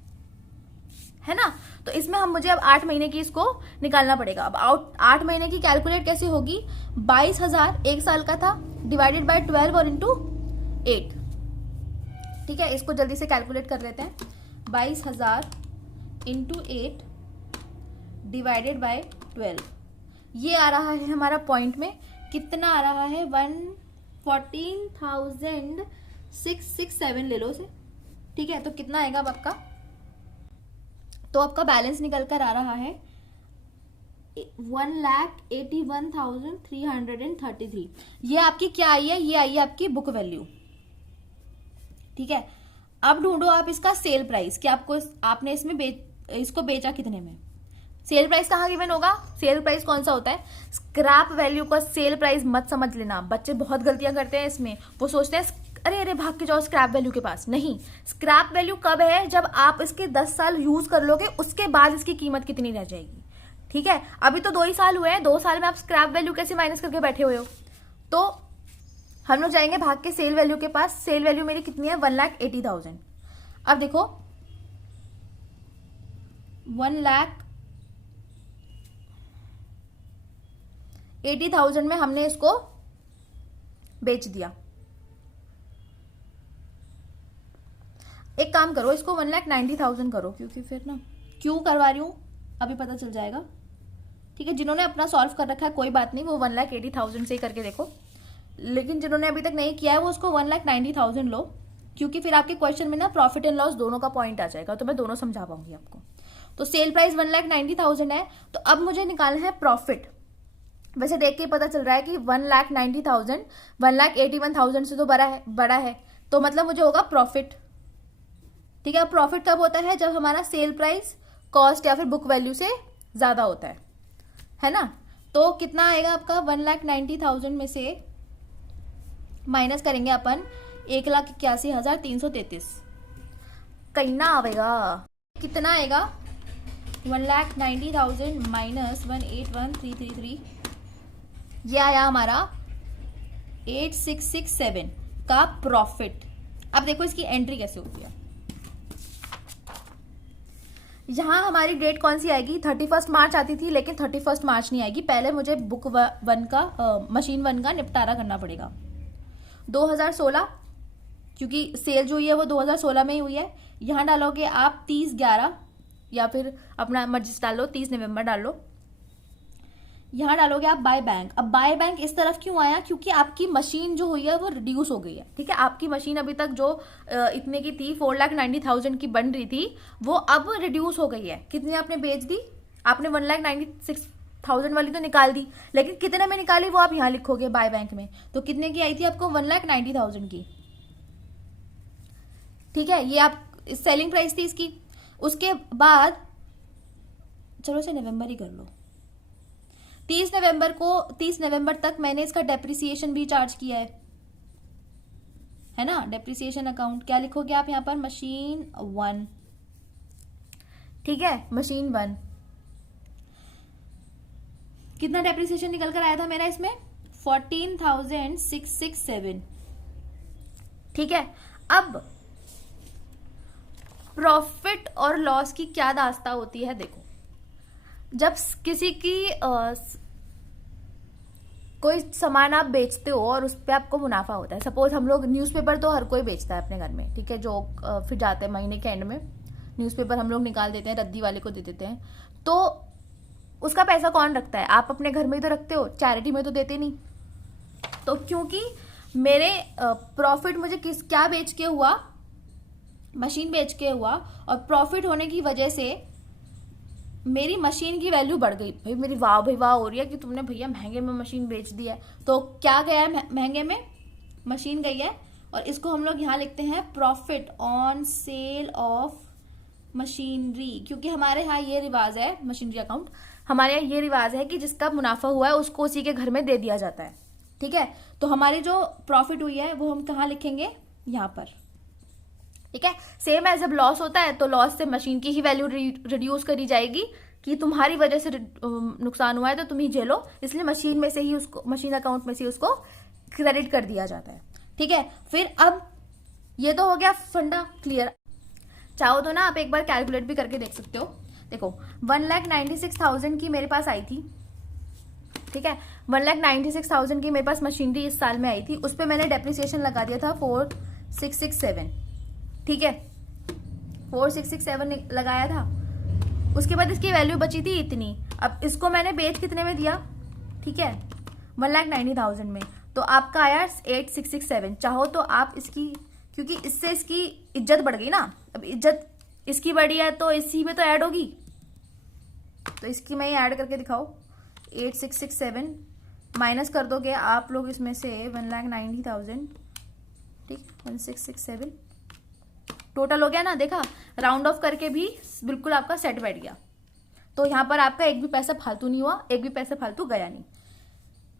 है ना। तो इसमें मुझे अब 8 महीने की इसको निकालना पड़ेगा। अब 8 महीने की कैलकुलेट कैसे होगी, 22,000 एक साल का था, डिवाइडेड बाय 12 और इंटू 8। ठीक है, इसको जल्दी से कैलकुलेट कर लेते हैं। 22,000 इंटू 8 डिवाइडेड बाय 12, ये आ रहा है हमारा पॉइंट में कितना आ रहा है, 114,667 ले लो उसे। ठीक है, तो कितना आएगा अब आपका, तो आपका बैलेंस निकल कर आ रहा है 1,81,333। ये आपकी क्या आई है, ये आई है आपकी बुक वैल्यू। ठीक है, अब ढूंढो आप इसका सेल प्राइस कि आपने इसमें इसको बेचा कितने में। सेल प्राइस कहाँ गिवन होगा, सेल प्राइस कौन सा होता है, स्क्रैप वैल्यू का सेल प्राइस मत समझ लेना। बच्चे बहुत गलतियां करते हैं इसमें, वो सोचते हैं अरे भाग के जाओ स्क्रैप वैल्यू के पास। नहीं, स्क्रैप वैल्यू कब है, जब आप इसके 10 साल यूज कर लोगे, उसके बाद इसकी कीमत कितनी रह जाएगी। ठीक है, अभी तो 2 ही साल हुए हैं, 2 साल में आप स्क्रैप वैल्यू कैसे माइनस करके बैठे हुए हो। तो हम लोग जाएंगे भाग के सेल वैल्यू के पास। सेल वैल्यू मेरी कितनी है, 1,80,000। अब देखो 1,80,000 में हमने इसको बेच दिया। एक काम करो, इसको 1,90,000 करो, क्योंकि फिर ना क्यों करवा रही हूं अभी पता चल जाएगा। ठीक है, जिन्होंने अपना सॉल्व कर रखा है कोई बात नहीं, वो 1,80,000 से ही करके देखो, लेकिन जिन्होंने अभी तक नहीं किया है वो उसको 1,90,000 लो, क्योंकि फिर आपके क्वेश्चन में ना प्रॉफिट एंड लॉस दोनों का पॉइंट आ जाएगा, तो मैं दोनों समझा पाऊंगी आपको। तो सेल प्राइस 1,90,000 है। तो अब मुझे निकालना है प्रॉफिट। वैसे देख के पता चल रहा है कि 1,90,000 1,81,000 से तो बड़ा है, तो मतलब मुझे होगा प्रॉफिट। ठीक है, प्रॉफिट कब होता है? जब हमारा सेल प्राइस कॉस्ट या फिर बुक वैल्यू से ज्यादा होता है ना। तो कितना आएगा आपका? 1,90,000 में से माइनस करेंगे अपन 1,81,333। कहीं ना आवेगा, कितना आएगा? 1,90,000 माइनस 181,333, ये आया हमारा 8,667 का प्रॉफिट। अब देखो इसकी एंट्री कैसे होती है। यहां हमारी डेट कौन सी आएगी? 31 मार्च आती थी, लेकिन 31 मार्च नहीं आएगी। पहले मुझे बुक 1 का मशीन 1 का निपटारा करना पड़ेगा। 2016, क्योंकि सेल जो हुई है वो 2016 में ही हुई है। यहां डालोगे आप 30/11 या फिर अपना मर्जी से डाल लो, 30 नवंबर डाल लो। यहां डालोगे आप बाय बैंक। अब बाय बैंक इस तरफ क्यों आया? क्योंकि आपकी मशीन जो हुई है वो रिड्यूस हो गई है। ठीक है, आपकी मशीन अभी तक जो इतने की थी 4,90,000 की बन रही थी, वो अब रिड्यूस हो गई है। कितनी आपने बेच दी? आपने 1,96,000 वाली तो निकाल दी, लेकिन कितने में निकाली वो आप यहाँ लिखोगे बाय बैंक में। तो कितने की आई थी आपको? 1,90,000 की। ठीक है, ये आप सेलिंग प्राइस थी इसकी। उसके बाद चलो इसे नवंबर ही कर लो। 30 नवंबर तक मैंने इसका डेप्रिसिएशन भी चार्ज किया है ना। डेप्रिसिएशन अकाउंट क्या लिखोगे आप यहाँ पर? मशीन 1। ठीक है, मशीन 1। कितना डेप्रिसिएशन निकल कर आया था मेरा इसमें? 14,667। ठीक है, अब प्रॉफिट और लॉस की क्या दास्ता होती है? देखो, जब किसी की कोई सामान आप बेचते हो और उस पर आपको मुनाफा होता है। सपोज हम लोग न्यूज़पेपर तो हर कोई बेचता है अपने घर में, ठीक है, जो फिर जाते हैं महीने के एंड में न्यूज़पेपर हम लोग निकाल देते हैं, रद्दी वाले को दे देते हैं। तो उसका पैसा कौन रखता है? आप अपने घर में ही तो रखते हो, चैरिटी में तो देते नहीं। तो क्योंकि मेरे प्रॉफिट मुझे क्या बेच के हुआ? मशीन बेच के हुआ, और प्रॉफिट होने की वजह से मेरी मशीन की वैल्यू बढ़ गई। भाई मेरी वाह भाई वाह हो रही है कि तुमने भैया महंगे में मशीन बेच दी है। तो क्या गया है महंगे में? मशीन गई है। और इसको हम लोग यहाँ लिखते हैं profit on sale of machinery, क्योंकि हमारे यहाँ ये रिवाज है, मशीनरी अकाउंट हमारे यहाँ ये रिवाज है कि जिसका मुनाफा हुआ है उसको उसी के घर में दे दिया जाता है। ठीक है, तो हमारी जो प्रॉफिट हुई है वो हम कहाँ लिखेंगे? यहाँ पर। ठीक है, सेम एज जब लॉस होता है तो लॉस से मशीन की ही वैल्यू रिड्यूस करी जाएगी कि तुम्हारी वजह से नुकसान हुआ है तो तुम ही झेलो, इसलिए मशीन में से ही उसको, मशीन अकाउंट में से उसको क्रेडिट कर दिया जाता है। ठीक है, फिर अब ये तो हो गया फंडा क्लियर। चाहो तो ना आप एक बार कैलकुलेट भी करके देख सकते हो। देखो 1,96,000 की मेरे पास आई थी। ठीक है, 1,96,000 की मेरे पास मशीनरी इस साल में आई थी। उस पर मैंने डेप्रिसिएशन लगा दिया था 4,667। ठीक है, 4,667 लगाया था। उसके बाद इसकी वैल्यू बची थी इतनी। अब इसको मैंने बेच कितने में दिया? ठीक है, 1,90,000 में। तो आपका आया 8,667। चाहो तो आप इसकी, क्योंकि इससे इसकी इज्जत बढ़ गई ना, अब इज्जत इसकी बढ़ी है तो इसी में तो ऐड होगी। तो इसकी मैं ऐड करके दिखाओ। 8,667 माइनस कर दोगे आप लोग इसमें से 1,90,000। ठीक, 1,667 टोटल हो गया ना। देखा, राउंड ऑफ करके भी बिल्कुल आपका सेट बैठ गया। तो यहां पर आपका एक भी पैसा फालतू नहीं हुआ, एक भी पैसा फालतू गया नहीं।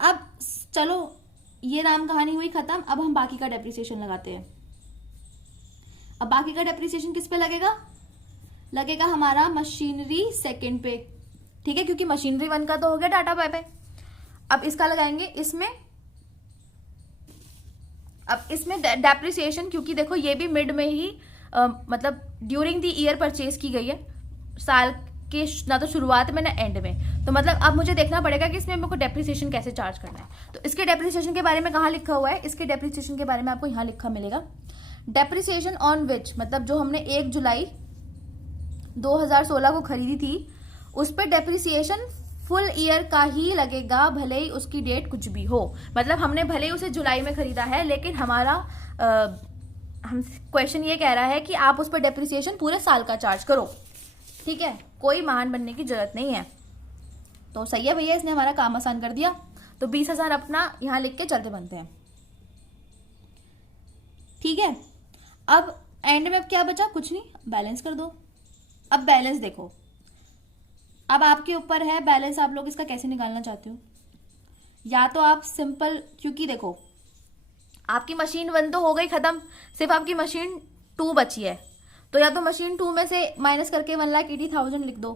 अब चलो ये नाम कहानी हुई खत्म। अब हम बाकी का डेप्रिसिएशन लगाते हैं। अब बाकी का डेप्रिसिएशन किस पे लगेगा? लगेगा हमारा मशीनरी सेकंड पे। ठीक है, क्योंकि मशीनरी 1 का तो हो गया टाटा बाय बाय। अब इसका लगाएंगे इसमें। अब इसमें डेप्रिसिएशन, क्योंकि देखो ये भी मिड में ही मतलब ड्यूरिंग द ईयर परचेज की गई है, साल के ना तो शुरुआत में ना एंड में। तो मतलब अब मुझे देखना पड़ेगा कि इसमें मेरे को डेप्रिसिएशन कैसे चार्ज करना है। तो इसके डेप्रिसिएशन के बारे में कहाँ लिखा हुआ है? इसके डेप्रिसिएशन के बारे में आपको यहाँ लिखा मिलेगा, डेप्रिसिएशन ऑन विच, मतलब जो हमने 1 जुलाई 2016 को खरीदी थी उस पर डेप्रिसिएशन फुल ईयर का ही लगेगा, भले ही उसकी डेट कुछ भी हो। मतलब हमने भले ही उसे जुलाई में खरीदा है, लेकिन हमारा हम क्वेश्चन ये कह रहा है कि आप उस पर डेप्रिसिएशन पूरे साल का चार्ज करो। ठीक है, कोई महान बनने की जरूरत नहीं है। तो सही है भैया, इसने हमारा काम आसान कर दिया। तो 20,000 अपना यहां लिख के चलते बनते हैं। ठीक है, अब एंड में अब क्या बचा, कुछ नहीं, बैलेंस कर दो। अब बैलेंस देखो, अब आपके ऊपर है बैलेंस, आप लोग इसका कैसे निकालना चाहते हो। या तो आप सिंपल, क्योंकि देखो आपकी मशीन 1 तो हो गई खत्म, सिर्फ आपकी मशीन 2 बची है, तो या तो मशीन 2 में से माइनस करके 1,80,000 लिख दो,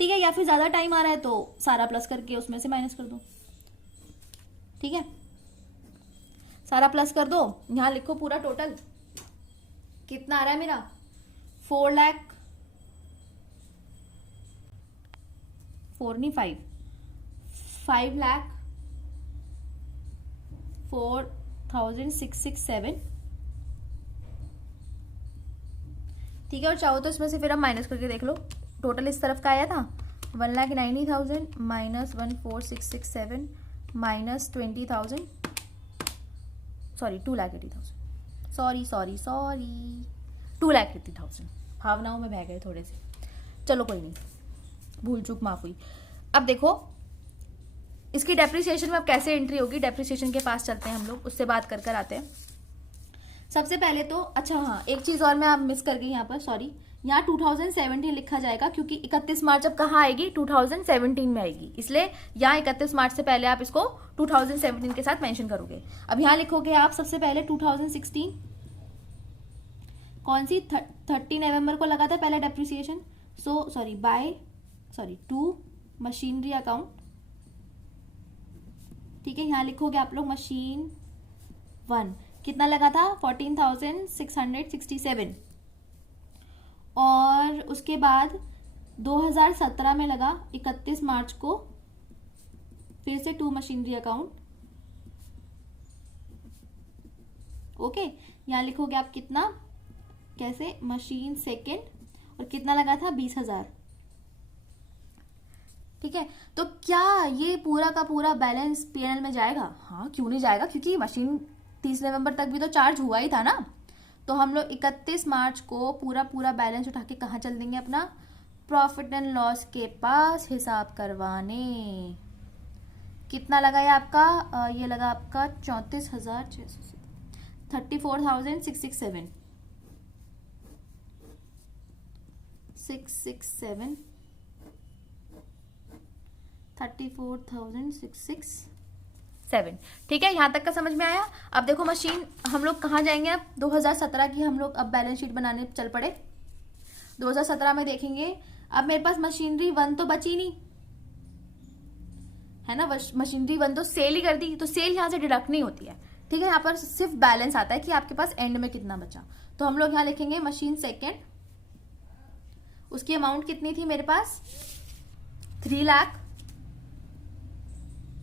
ठीक है, या फिर ज्यादा टाइम आ रहा है तो सारा प्लस करके उसमें से माइनस कर दो। ठीक है, सारा प्लस कर दो, यहां लिखो पूरा टोटल कितना आ रहा है मेरा, 4 लाख 5,04,667। ठीक है, और चाहो तो इसमें से फिर आप माइनस करके देख लो, टोटल इस तरफ का आया था 1,90,000 माइनस 14,667 माइनस 20,000, सॉरी 2,80,000, सॉरी 2,80,000। भावनाओं में बह गए थोड़े से, चलो कोई नहीं, भूल चूक माफ हुई। अब देखो इसकी डेप्रिसिएशन में अब कैसे एंट्री होगी, डेप्रिसिएशन के पास चलते हैं हम लोग, उससे बात कर कर आते हैं। सबसे पहले तो अच्छा हाँ, एक चीज और मैं आप मिस कर गई यहाँ पर, सॉरी, यहाँ 2017 लिखा जाएगा क्योंकि 31 मार्च अब कहाँ आएगी, 2017 में आएगी, इसलिए यहाँ 31 मार्च से पहले आप इसको 2017 के साथ मेंशन करोगे। अब यहाँ लिखोगे आप सबसे पहले 2016, कौन सी 30 नवंबर को लगा था पहला डेप्रिसिएशन, टू मशीनरी अकाउंट। ठीक है, यहाँ लिखोगे आप लोग मशीन 1 कितना लगा था, 14,667, और उसके बाद 2017 में लगा 31 मार्च को फिर से 2 मशीनरी अकाउंट। ओके, यहाँ लिखोगे आप कितना, कैसे, मशीन सेकेंड, और कितना लगा था, 20,000। ठीक है, तो क्या ये पूरा का पूरा बैलेंस पीएनएल में जाएगा, हाँ क्यों नहीं जाएगा, क्योंकि मशीन 30 नवंबर तक भी तो चार्ज हुआ ही था ना। तो हम लोग 31 मार्च को पूरा बैलेंस उठा के कहाँ चल देंगे, अपना प्रॉफिट एंड लॉस के पास हिसाब करवाने। कितना लगा ये आपका, ये लगा आपका 34,600, 34,667 34,667। ठीक है, यहां तक का समझ में आया। अब देखो मशीन हम लोग कहाँ जाएंगे, अब 2017 की हम लोग अब बैलेंस शीट बनाने चल पड़े। 2017 में देखेंगे, अब मेरे पास मशीनरी 1 तो बची नहीं है ना, मशीनरी 1 तो सेल ही कर दी, तो सेल यहां से डिडक्ट नहीं होती है। ठीक है, यहाँ पर सिर्फ बैलेंस आता है कि आपके पास एंड में कितना बचा। तो हम लोग यहाँ लिखेंगे मशीन सेकेंड, उसकी अमाउंट कितनी थी मेरे पास, 3 लाख।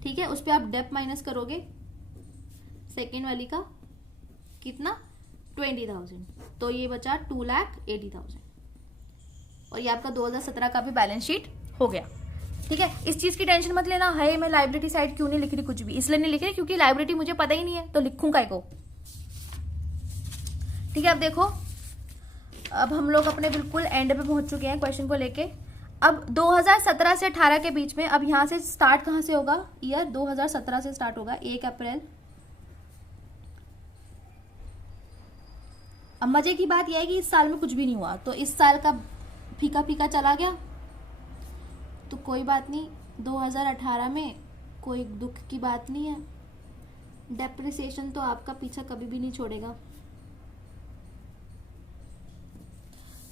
ठीक है, उस पर आप डेप माइनस करोगे सेकेंड वाली का, कितना, 20,000, तो ये बचा 2,80,000, और ये आपका 2017 का भी बैलेंस शीट हो गया। ठीक है, इस चीज की टेंशन मत लेना है मैं लाइबिलिटी साइड क्यों नहीं लिख रही, कुछ भी इसलिए नहीं लिख रही क्योंकि लाइबिलिटी मुझे पता ही नहीं है, तो लिखूं काय को। ठीक है, अब देखो, अब हम लोग अपने बिल्कुल एंड पे पहुंच चुके हैं क्वेश्चन को लेके। अब 2017 से 18 के बीच में, अब यहां से स्टार्ट कहां से होगा, ईयर 2017 से स्टार्ट होगा, 1 अप्रैल। अब मजे की बात यह है कि इस साल में कुछ भी नहीं हुआ, तो इस साल का फीका फीका चला गया, तो कोई बात नहीं, 2018 में कोई दुख की बात नहीं है। डेप्रिसिएशन तो आपका पीछा कभी भी नहीं छोड़ेगा।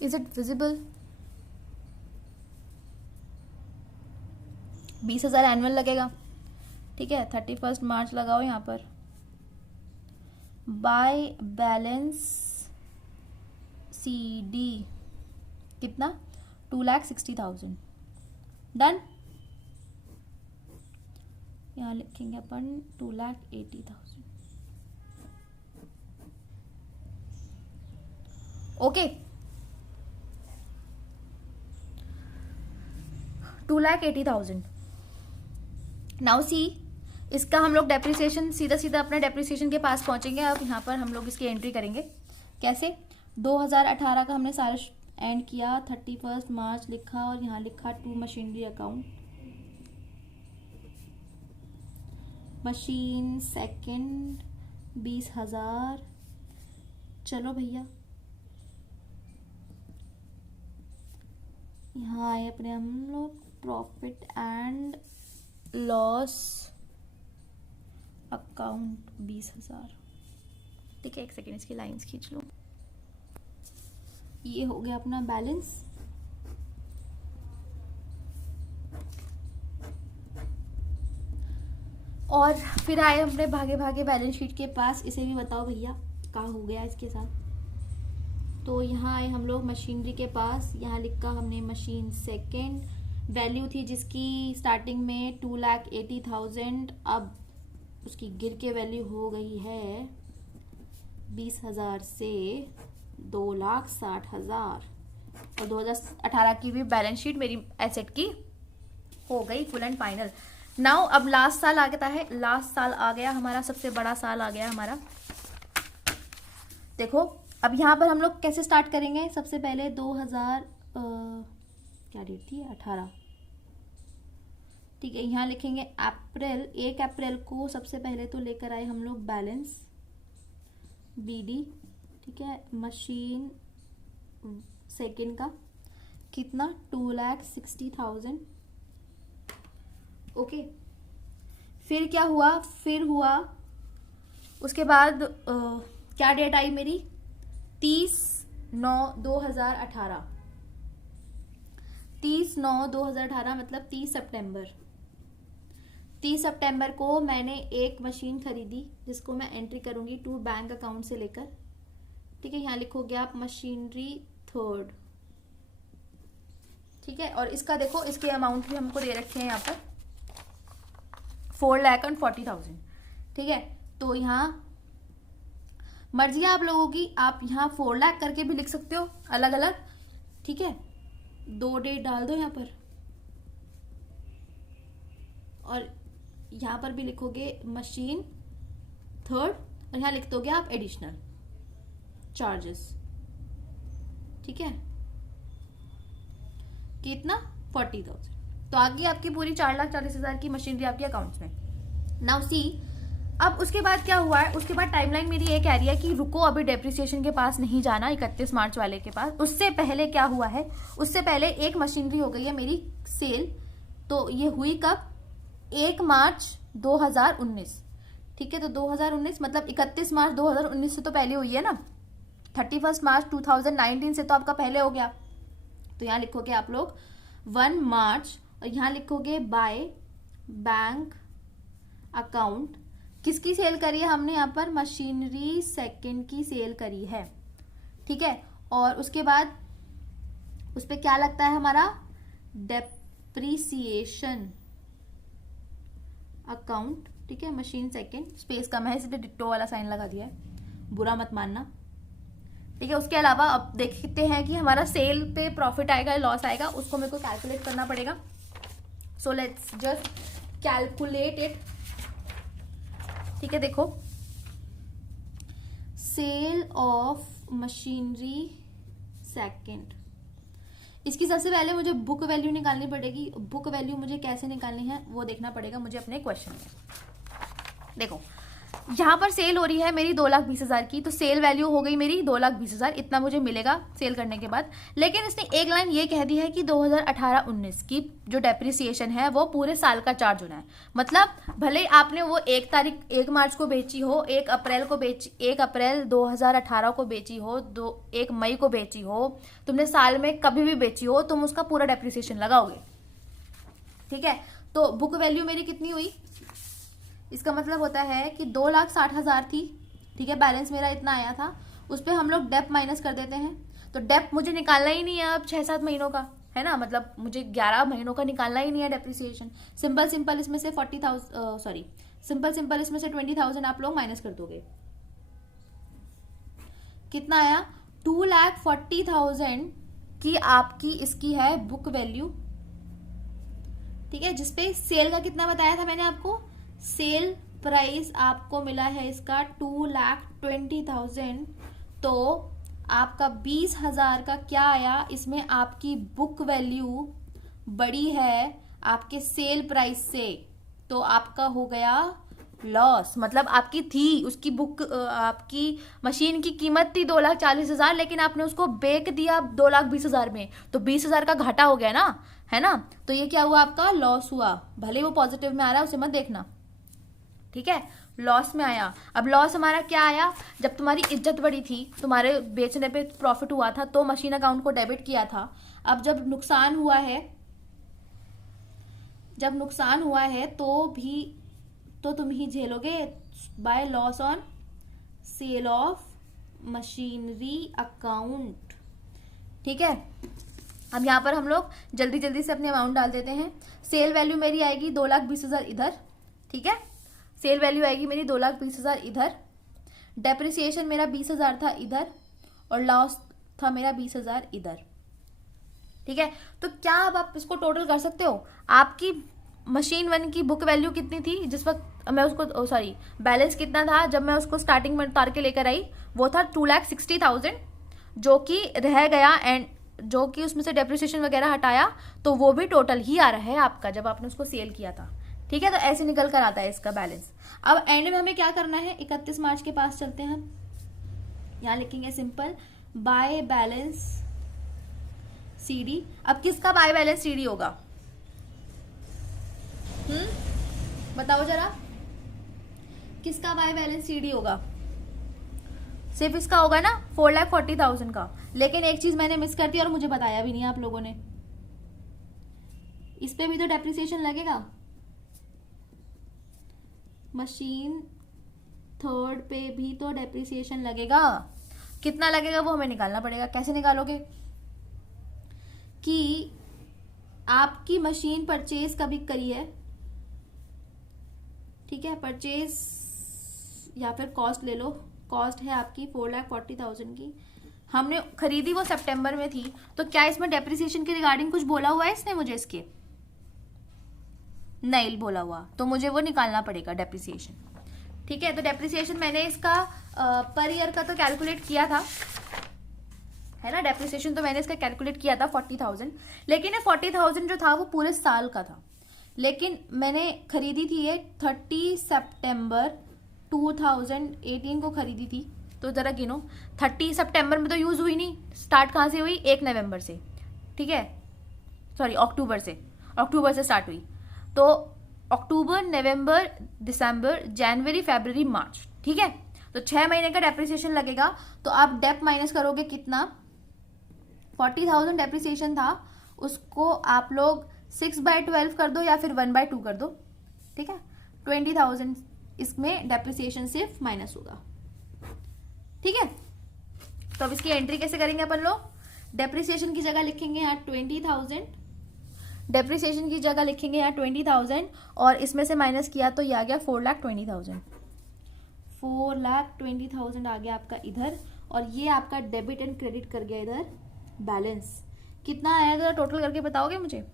इज इट विजिबल, 20,000 एनुअल लगेगा। ठीक है, 31 मार्च लगाओ यहाँ पर, बाय बैलेंस CD कितना, 2,60,000, डन। यहाँ लिखेंगे अपन 2,80,000। ओके, 2,80,000। नाउ सी, इसका हम लोग डेप्रिसिएशन सीधा सीधा अपने डेप्रिसिएशन के पास पहुंचेंगे। अब यहाँ पर हम लोग इसकी एंट्री करेंगे कैसे, 2018 का हमने सारा एंड किया 31 मार्च लिखा और यहाँ लिखा to machinery account, machine second 20,000। चलो भैया यहाँ आए अपने हम लोग प्रॉफिट एंड लॉस अकाउंट 20,000। ठीक है, एक सेकेंड इसकी लाइंस खींच लो। ये हो गया अपना बैलेंस। और फिर आए अपने भागे भागे बैलेंस शीट के पास, इसे भी बताओ भैया क्या हो गया इसके साथ। तो यहाँ आए हम लोग मशीनरी के पास, यहाँ लिखा हमने मशीन सेकेंड, वैल्यू थी जिसकी स्टार्टिंग में 2,80,000, अब उसकी गिर के वैल्यू हो गई है 20,000 से 2,60,000। और 2018 की भी बैलेंस शीट मेरी एसेट की हो गई फुल एंड फाइनल। नाउ अब लास्ट साल आ गया है, लास्ट साल आ गया हमारा, सबसे बड़ा साल आ गया हमारा। देखो अब यहाँ पर हम लोग कैसे स्टार्ट करेंगे। सबसे पहले 2000 क्या डेट थी, 18। ठीक है, यहाँ लिखेंगे अप्रैल, 1 अप्रैल को सबसे पहले तो लेकर आए हम लोग बैलेंस बीडी। ठीक है, मशीन सेकेंड का कितना 2,60,000। ओके, फिर क्या हुआ, फिर हुआ उसके बाद क्या डेट आई मेरी 30/9/2018, 30/9/2018 मतलब 30 सितंबर। 30 सितंबर को मैंने एक मशीन खरीदी जिसको मैं एंट्री करूंगी टू बैंक अकाउंट से लेकर। ठीक है, यहाँ लिखोगे आप मशीनरी थर्ड। ठीक है, और इसका देखो, इसके अमाउंट भी हमको दे रखे हैं यहाँ पर 4,40,000। ठीक है, तो यहाँ मर्जी है आप लोगों की, आप यहाँ 4 लाख करके भी लिख सकते हो अलग अलग। ठीक है, 2 डेट डाल दो यहाँ पर, और यहाँ पर भी लिखोगे मशीन थर्ड, और यहाँ लिख दोगे आप एडिशनल चार्जेस। ठीक है, कितना 40,000। तो आगे आपकी पूरी 4,40,000 की मशीनरी आपके अकाउंट्स में। नाउ सी, अब उसके बाद क्या हुआ है, उसके बाद टाइमलाइन मेरी ये कह रही है कि रुको अभी डेप्रिसिएशन के पास नहीं जाना, 31 मार्च वाले के पास। उससे पहले क्या हुआ है, उससे पहले एक मशीनरी हो गई है मेरी सेल। तो ये हुई कब, 1 मार्च 2019। ठीक है, तो 2019 मतलब 31 मार्च 2019 से तो पहले हुई है ना, 31 मार्च 2019 से तो आपका पहले हो गया। तो यहाँ लिखोगे आप लोग 1 मार्च, और यहाँ लिखोगे बाय बैंक अकाउंट। किसकी सेल करी है हमने यहाँ पर, मशीनरी सेकंड की सेल करी है। ठीक है, और उसके बाद उस पर क्या लगता है हमारा, डेप्रिसिएशन अकाउंट। ठीक है, मशीन सेकंड, स्पेस कम है इसलिए डिट्टो वाला साइन लगा दिया है, बुरा मत मानना। ठीक है, उसके अलावा अब देखते हैं कि हमारा सेल पे प्रॉफिट आएगा या लॉस आएगा, उसको मेरे को कैलकुलेट करना पड़ेगा। So let's just calculate it. ठीक है, देखो सेल ऑफ मशीनरी सेकंड, इसकी सबसे पहले मुझे बुक वैल्यू निकालनी पड़ेगी। बुक वैल्यू मुझे कैसे निकालनी है वो देखना पड़ेगा मुझे अपने क्वेश्चन में। देखो यहाँ पर सेल हो रही है मेरी 2,20,000 की, तो सेल वैल्यू हो गई मेरी 2,20,000, इतना मुझे मिलेगा सेल करने के बाद। लेकिन इसने एक लाइन ये कह दी है कि 2018-19 की जो डेप्रिसिएशन है वो पूरे साल का चार्ज होना है। मतलब भले आपने वो 1 मार्च को बेची हो, 1 अप्रैल को बेची, 1 अप्रैल 2018 को बेची हो, 1 मई को बेची हो, तुमने साल में कभी भी बेची हो, तुम उसका पूरा डेप्रिसिएशन लगाओगे। ठीक है, तो बुक वैल्यू मेरी कितनी हुई, इसका मतलब होता है कि 2,60,000 थी। ठीक है, बैलेंस मेरा इतना आया था, उस पर हम लोग डेप माइनस कर देते हैं। तो डेप मुझे निकालना ही नहीं है अब 6-7 महीनों का, है ना, मतलब मुझे 11 महीनों का निकालना ही नहीं है डेप्रिसिएशन। सिंपल इसमें से 40,000 सिंपल इसमें से 20,000 आप लोग माइनस कर दोगे। कितना आया, 2,40,000 की आपकी इसकी है बुक वैल्यू। ठीक है, जिसपे सेल का कितना बताया था मैंने आपको, सेल प्राइस आपको मिला है इसका 2,20,000। तो आपका 20,000 का क्या आया, इसमें आपकी बुक वैल्यू बड़ी है आपके सेल प्राइस से, तो आपका हो गया लॉस। मतलब आपकी थी उसकी बुक, आपकी मशीन की कीमत थी 2,40,000, लेकिन आपने उसको बेच दिया 2,20,000 में, तो 20,000 का घाटा हो गया ना, है ना। तो ये क्या हुआ, आपका लॉस हुआ। भले वो पॉजिटिव में आ रहा है उसे मत देखना, ठीक है, लॉस में आया। अब लॉस हमारा क्या आया, जब तुम्हारी इज्जत बढ़ी थी, तुम्हारे बेचने पे प्रॉफिट हुआ था, तो मशीन अकाउंट को डेबिट किया था। अब जब नुकसान हुआ है, तो तुम ही झेलोगे by loss on sale of machinery account, ठीक है। अब यहाँ पर हम लोग जल्दी जल्दी से अपने अमाउंट डाल देते हैं। सेल वैल्यू मेरी आएगी 2,20,000 इधर, ठीक है, सेल वैल्यू आएगी मेरी 2,20,000 इधर, डेप्रिसिएशन मेरा 20,000 था इधर, और लॉस था मेरा 20,000 इधर, ठीक है। तो क्या अब आप इसको टोटल कर सकते हो, आपकी मशीन 1 की बुक वैल्यू कितनी थी जिस वक्त मैं उसको, सॉरी, बैलेंस कितना था जब मैं उसको स्टार्टिंग में उतार के लेकर आई, वो था 2,60,000, जो कि रह गया, एंड जो कि उसमें से डेप्रिसिएशन वगैरह हटाया, तो वो भी टोटल ही आ रहा है आपका जब आपने उसको सेल किया था, ठीक है। तो ऐसे निकल कर आता है इसका बैलेंस। अब एंड में हमें क्या करना है, 31 मार्च के पास चलते हैं हम, यहाँ लिखेंगे सिंपल बाय बैलेंस सीडी। अब किसका बाय बैलेंस सीडी होगा, बताओ जरा, किसका बाय बैलेंस सीडी होगा, सिर्फ इसका होगा ना, 4,40,000 का। लेकिन एक चीज मैंने मिस कर दी और मुझे बताया भी नहीं आप लोगों ने, इस पे भी तो डेप्रिसिएशन लगेगा, मशीन 3rd पे भी तो डेप्रिसिएशन लगेगा। कितना लगेगा वो हमें निकालना पड़ेगा। कैसे निकालोगे, कि आपकी मशीन परचेज कभी करी है, ठीक है, परचेज या फिर कॉस्ट ले लो, कॉस्ट है आपकी 4,40,000 की, हमने खरीदी वो सितंबर में थी, तो क्या इसमें डेप्रिसिएशन के रिगार्डिंग कुछ बोला हुआ है इसने मुझे, इसके नहीं बोला हुआ, तो मुझे वो निकालना पड़ेगा डेप्रिसिएशन, ठीक है। तो डेप्रिसिएशन मैंने इसका पर ईयर का तो कैलकुलेट किया था, है ना, डेप्रिसिएशन तो मैंने इसका कैलकुलेट किया था 40,000, लेकिन ये 40,000 जो था वो पूरे साल का था, लेकिन मैंने खरीदी थी ये 30 सितंबर 2018 को खरीदी थी, तो जरा गिनो, 30 सितंबर में तो यूज हुई नहीं, स्टार्ट कहाँ से हुई, 1 नवंबर से, ठीक है, सॉरी अक्टूबर से स्टार्ट हुई, तो अक्टूबर, नवंबर, दिसंबर, जनवरी, फरवरी, मार्च, ठीक है, तो 6 महीने का डेप्रिसिएशन लगेगा। तो आप डेप माइनस करोगे कितना, 40,000 डेप्रिसिएशन था, उसको आप लोग 6/12 कर दो या फिर 1/2 कर दो, ठीक है, 20,000 इसमें डेप्रिसिएशन सिर्फ माइनस होगा, ठीक है। तो अब इसकी एंट्री कैसे करेंगे अपन लोग, डेप्रिसिएशन की जगह लिखेंगे यहाँ 20,000, डेप्रिसिएशन की जगह लिखेंगे यहाँ 20,000, और इसमें से माइनस किया तो ये आ गया 4,20,000, 4,20,000 आ गया आपका इधर, और ये आपका डेबिट एंड क्रेडिट कर गया इधर बैलेंस। कितना आया जरा टोटल करके बताओगे मुझे,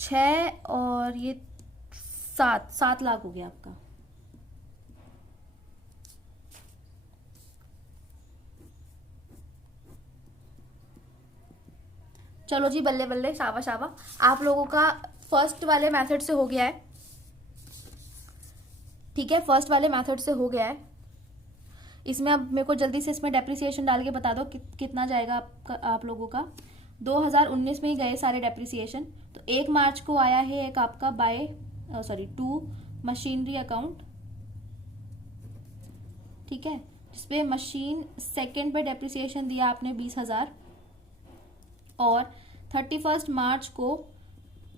6 और ये 7 लाख हो गया आपका। चलो जी, बल्ले बल्ले, शाबा शाबा, आप लोगों का फर्स्ट वाले मेथड से हो गया है, ठीक है, फर्स्ट वाले मेथड से हो गया है। इसमें अब मेरे को जल्दी से इसमें डेप्रिसिएशन डाल के बता दो कितना जाएगा आप लोगों का। 2019 में ही गए सारे डेप्रिसिएशन, तो 1 मार्च को आया है एक आपका टू मशीनरी अकाउंट, ठीक है, जिसपे मशीन 2nd पे डेप्रिसिएशन दिया आपने 20,000, और 31 मार्च को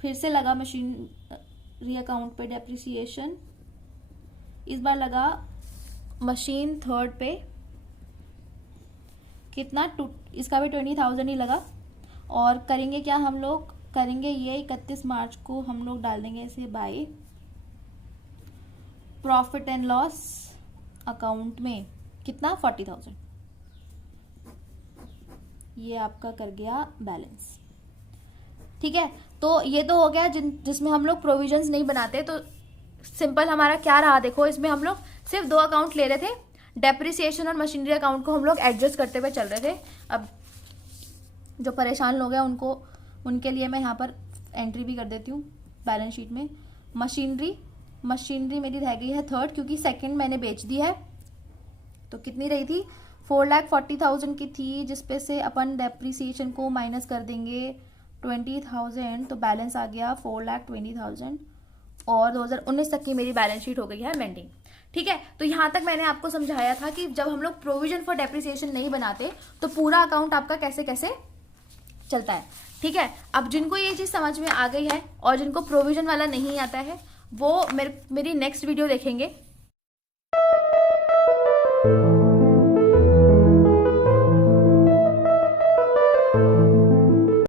फिर से लगा मशीनरी अकाउंट पे डेप्रिसिएशन, इस बार लगा मशीन 3rd पे, कितना, इसका भी 20,000 ही लगा। और करेंगे क्या हम लोग, करेंगे ये 31 मार्च को हम लोग डाल देंगे इसे by profit and loss account में, कितना, 40,000, ये आपका कर गया बैलेंस, ठीक है। तो ये तो हो गया जिसमें हम लोग प्रोविजंस नहीं बनाते। तो सिंपल हमारा क्या रहा, देखो, इसमें हम लोग सिर्फ 2 अकाउंट ले रहे थे, डेप्रिसिएशन और मशीनरी अकाउंट को हम लोग एडजस्ट करते हुए चल रहे थे। अब जो परेशान लोग हैं उनके लिए मैं यहाँ पर एंट्री भी कर देती हूँ बैलेंस शीट में। मशीनरी मेरी रह गई है थर्ड, क्योंकि सेकंड मैंने बेच दी है। तो कितनी रही थी, 4,40,000 की थी, जिसपे से अपन डेप्रिसिएशन को माइनस कर देंगे 20,000, तो बैलेंस आ गया 4,20,000 और 2019 तक की मेरी बैलेंस शीट हो गई है मेंटेन। ठीक है, तो यहाँ तक मैंने आपको समझाया था कि जब हम लोग प्रोविजन फॉर डेप्रिसिएशन नहीं बनाते तो पूरा अकाउंट आपका कैसे कैसे चलता है। ठीक है, अब जिनको ये चीज़ समझ में आ गई है और जिनको प्रोविजन वाला नहीं आता है वो मेरी नेक्स्ट वीडियो देखेंगे।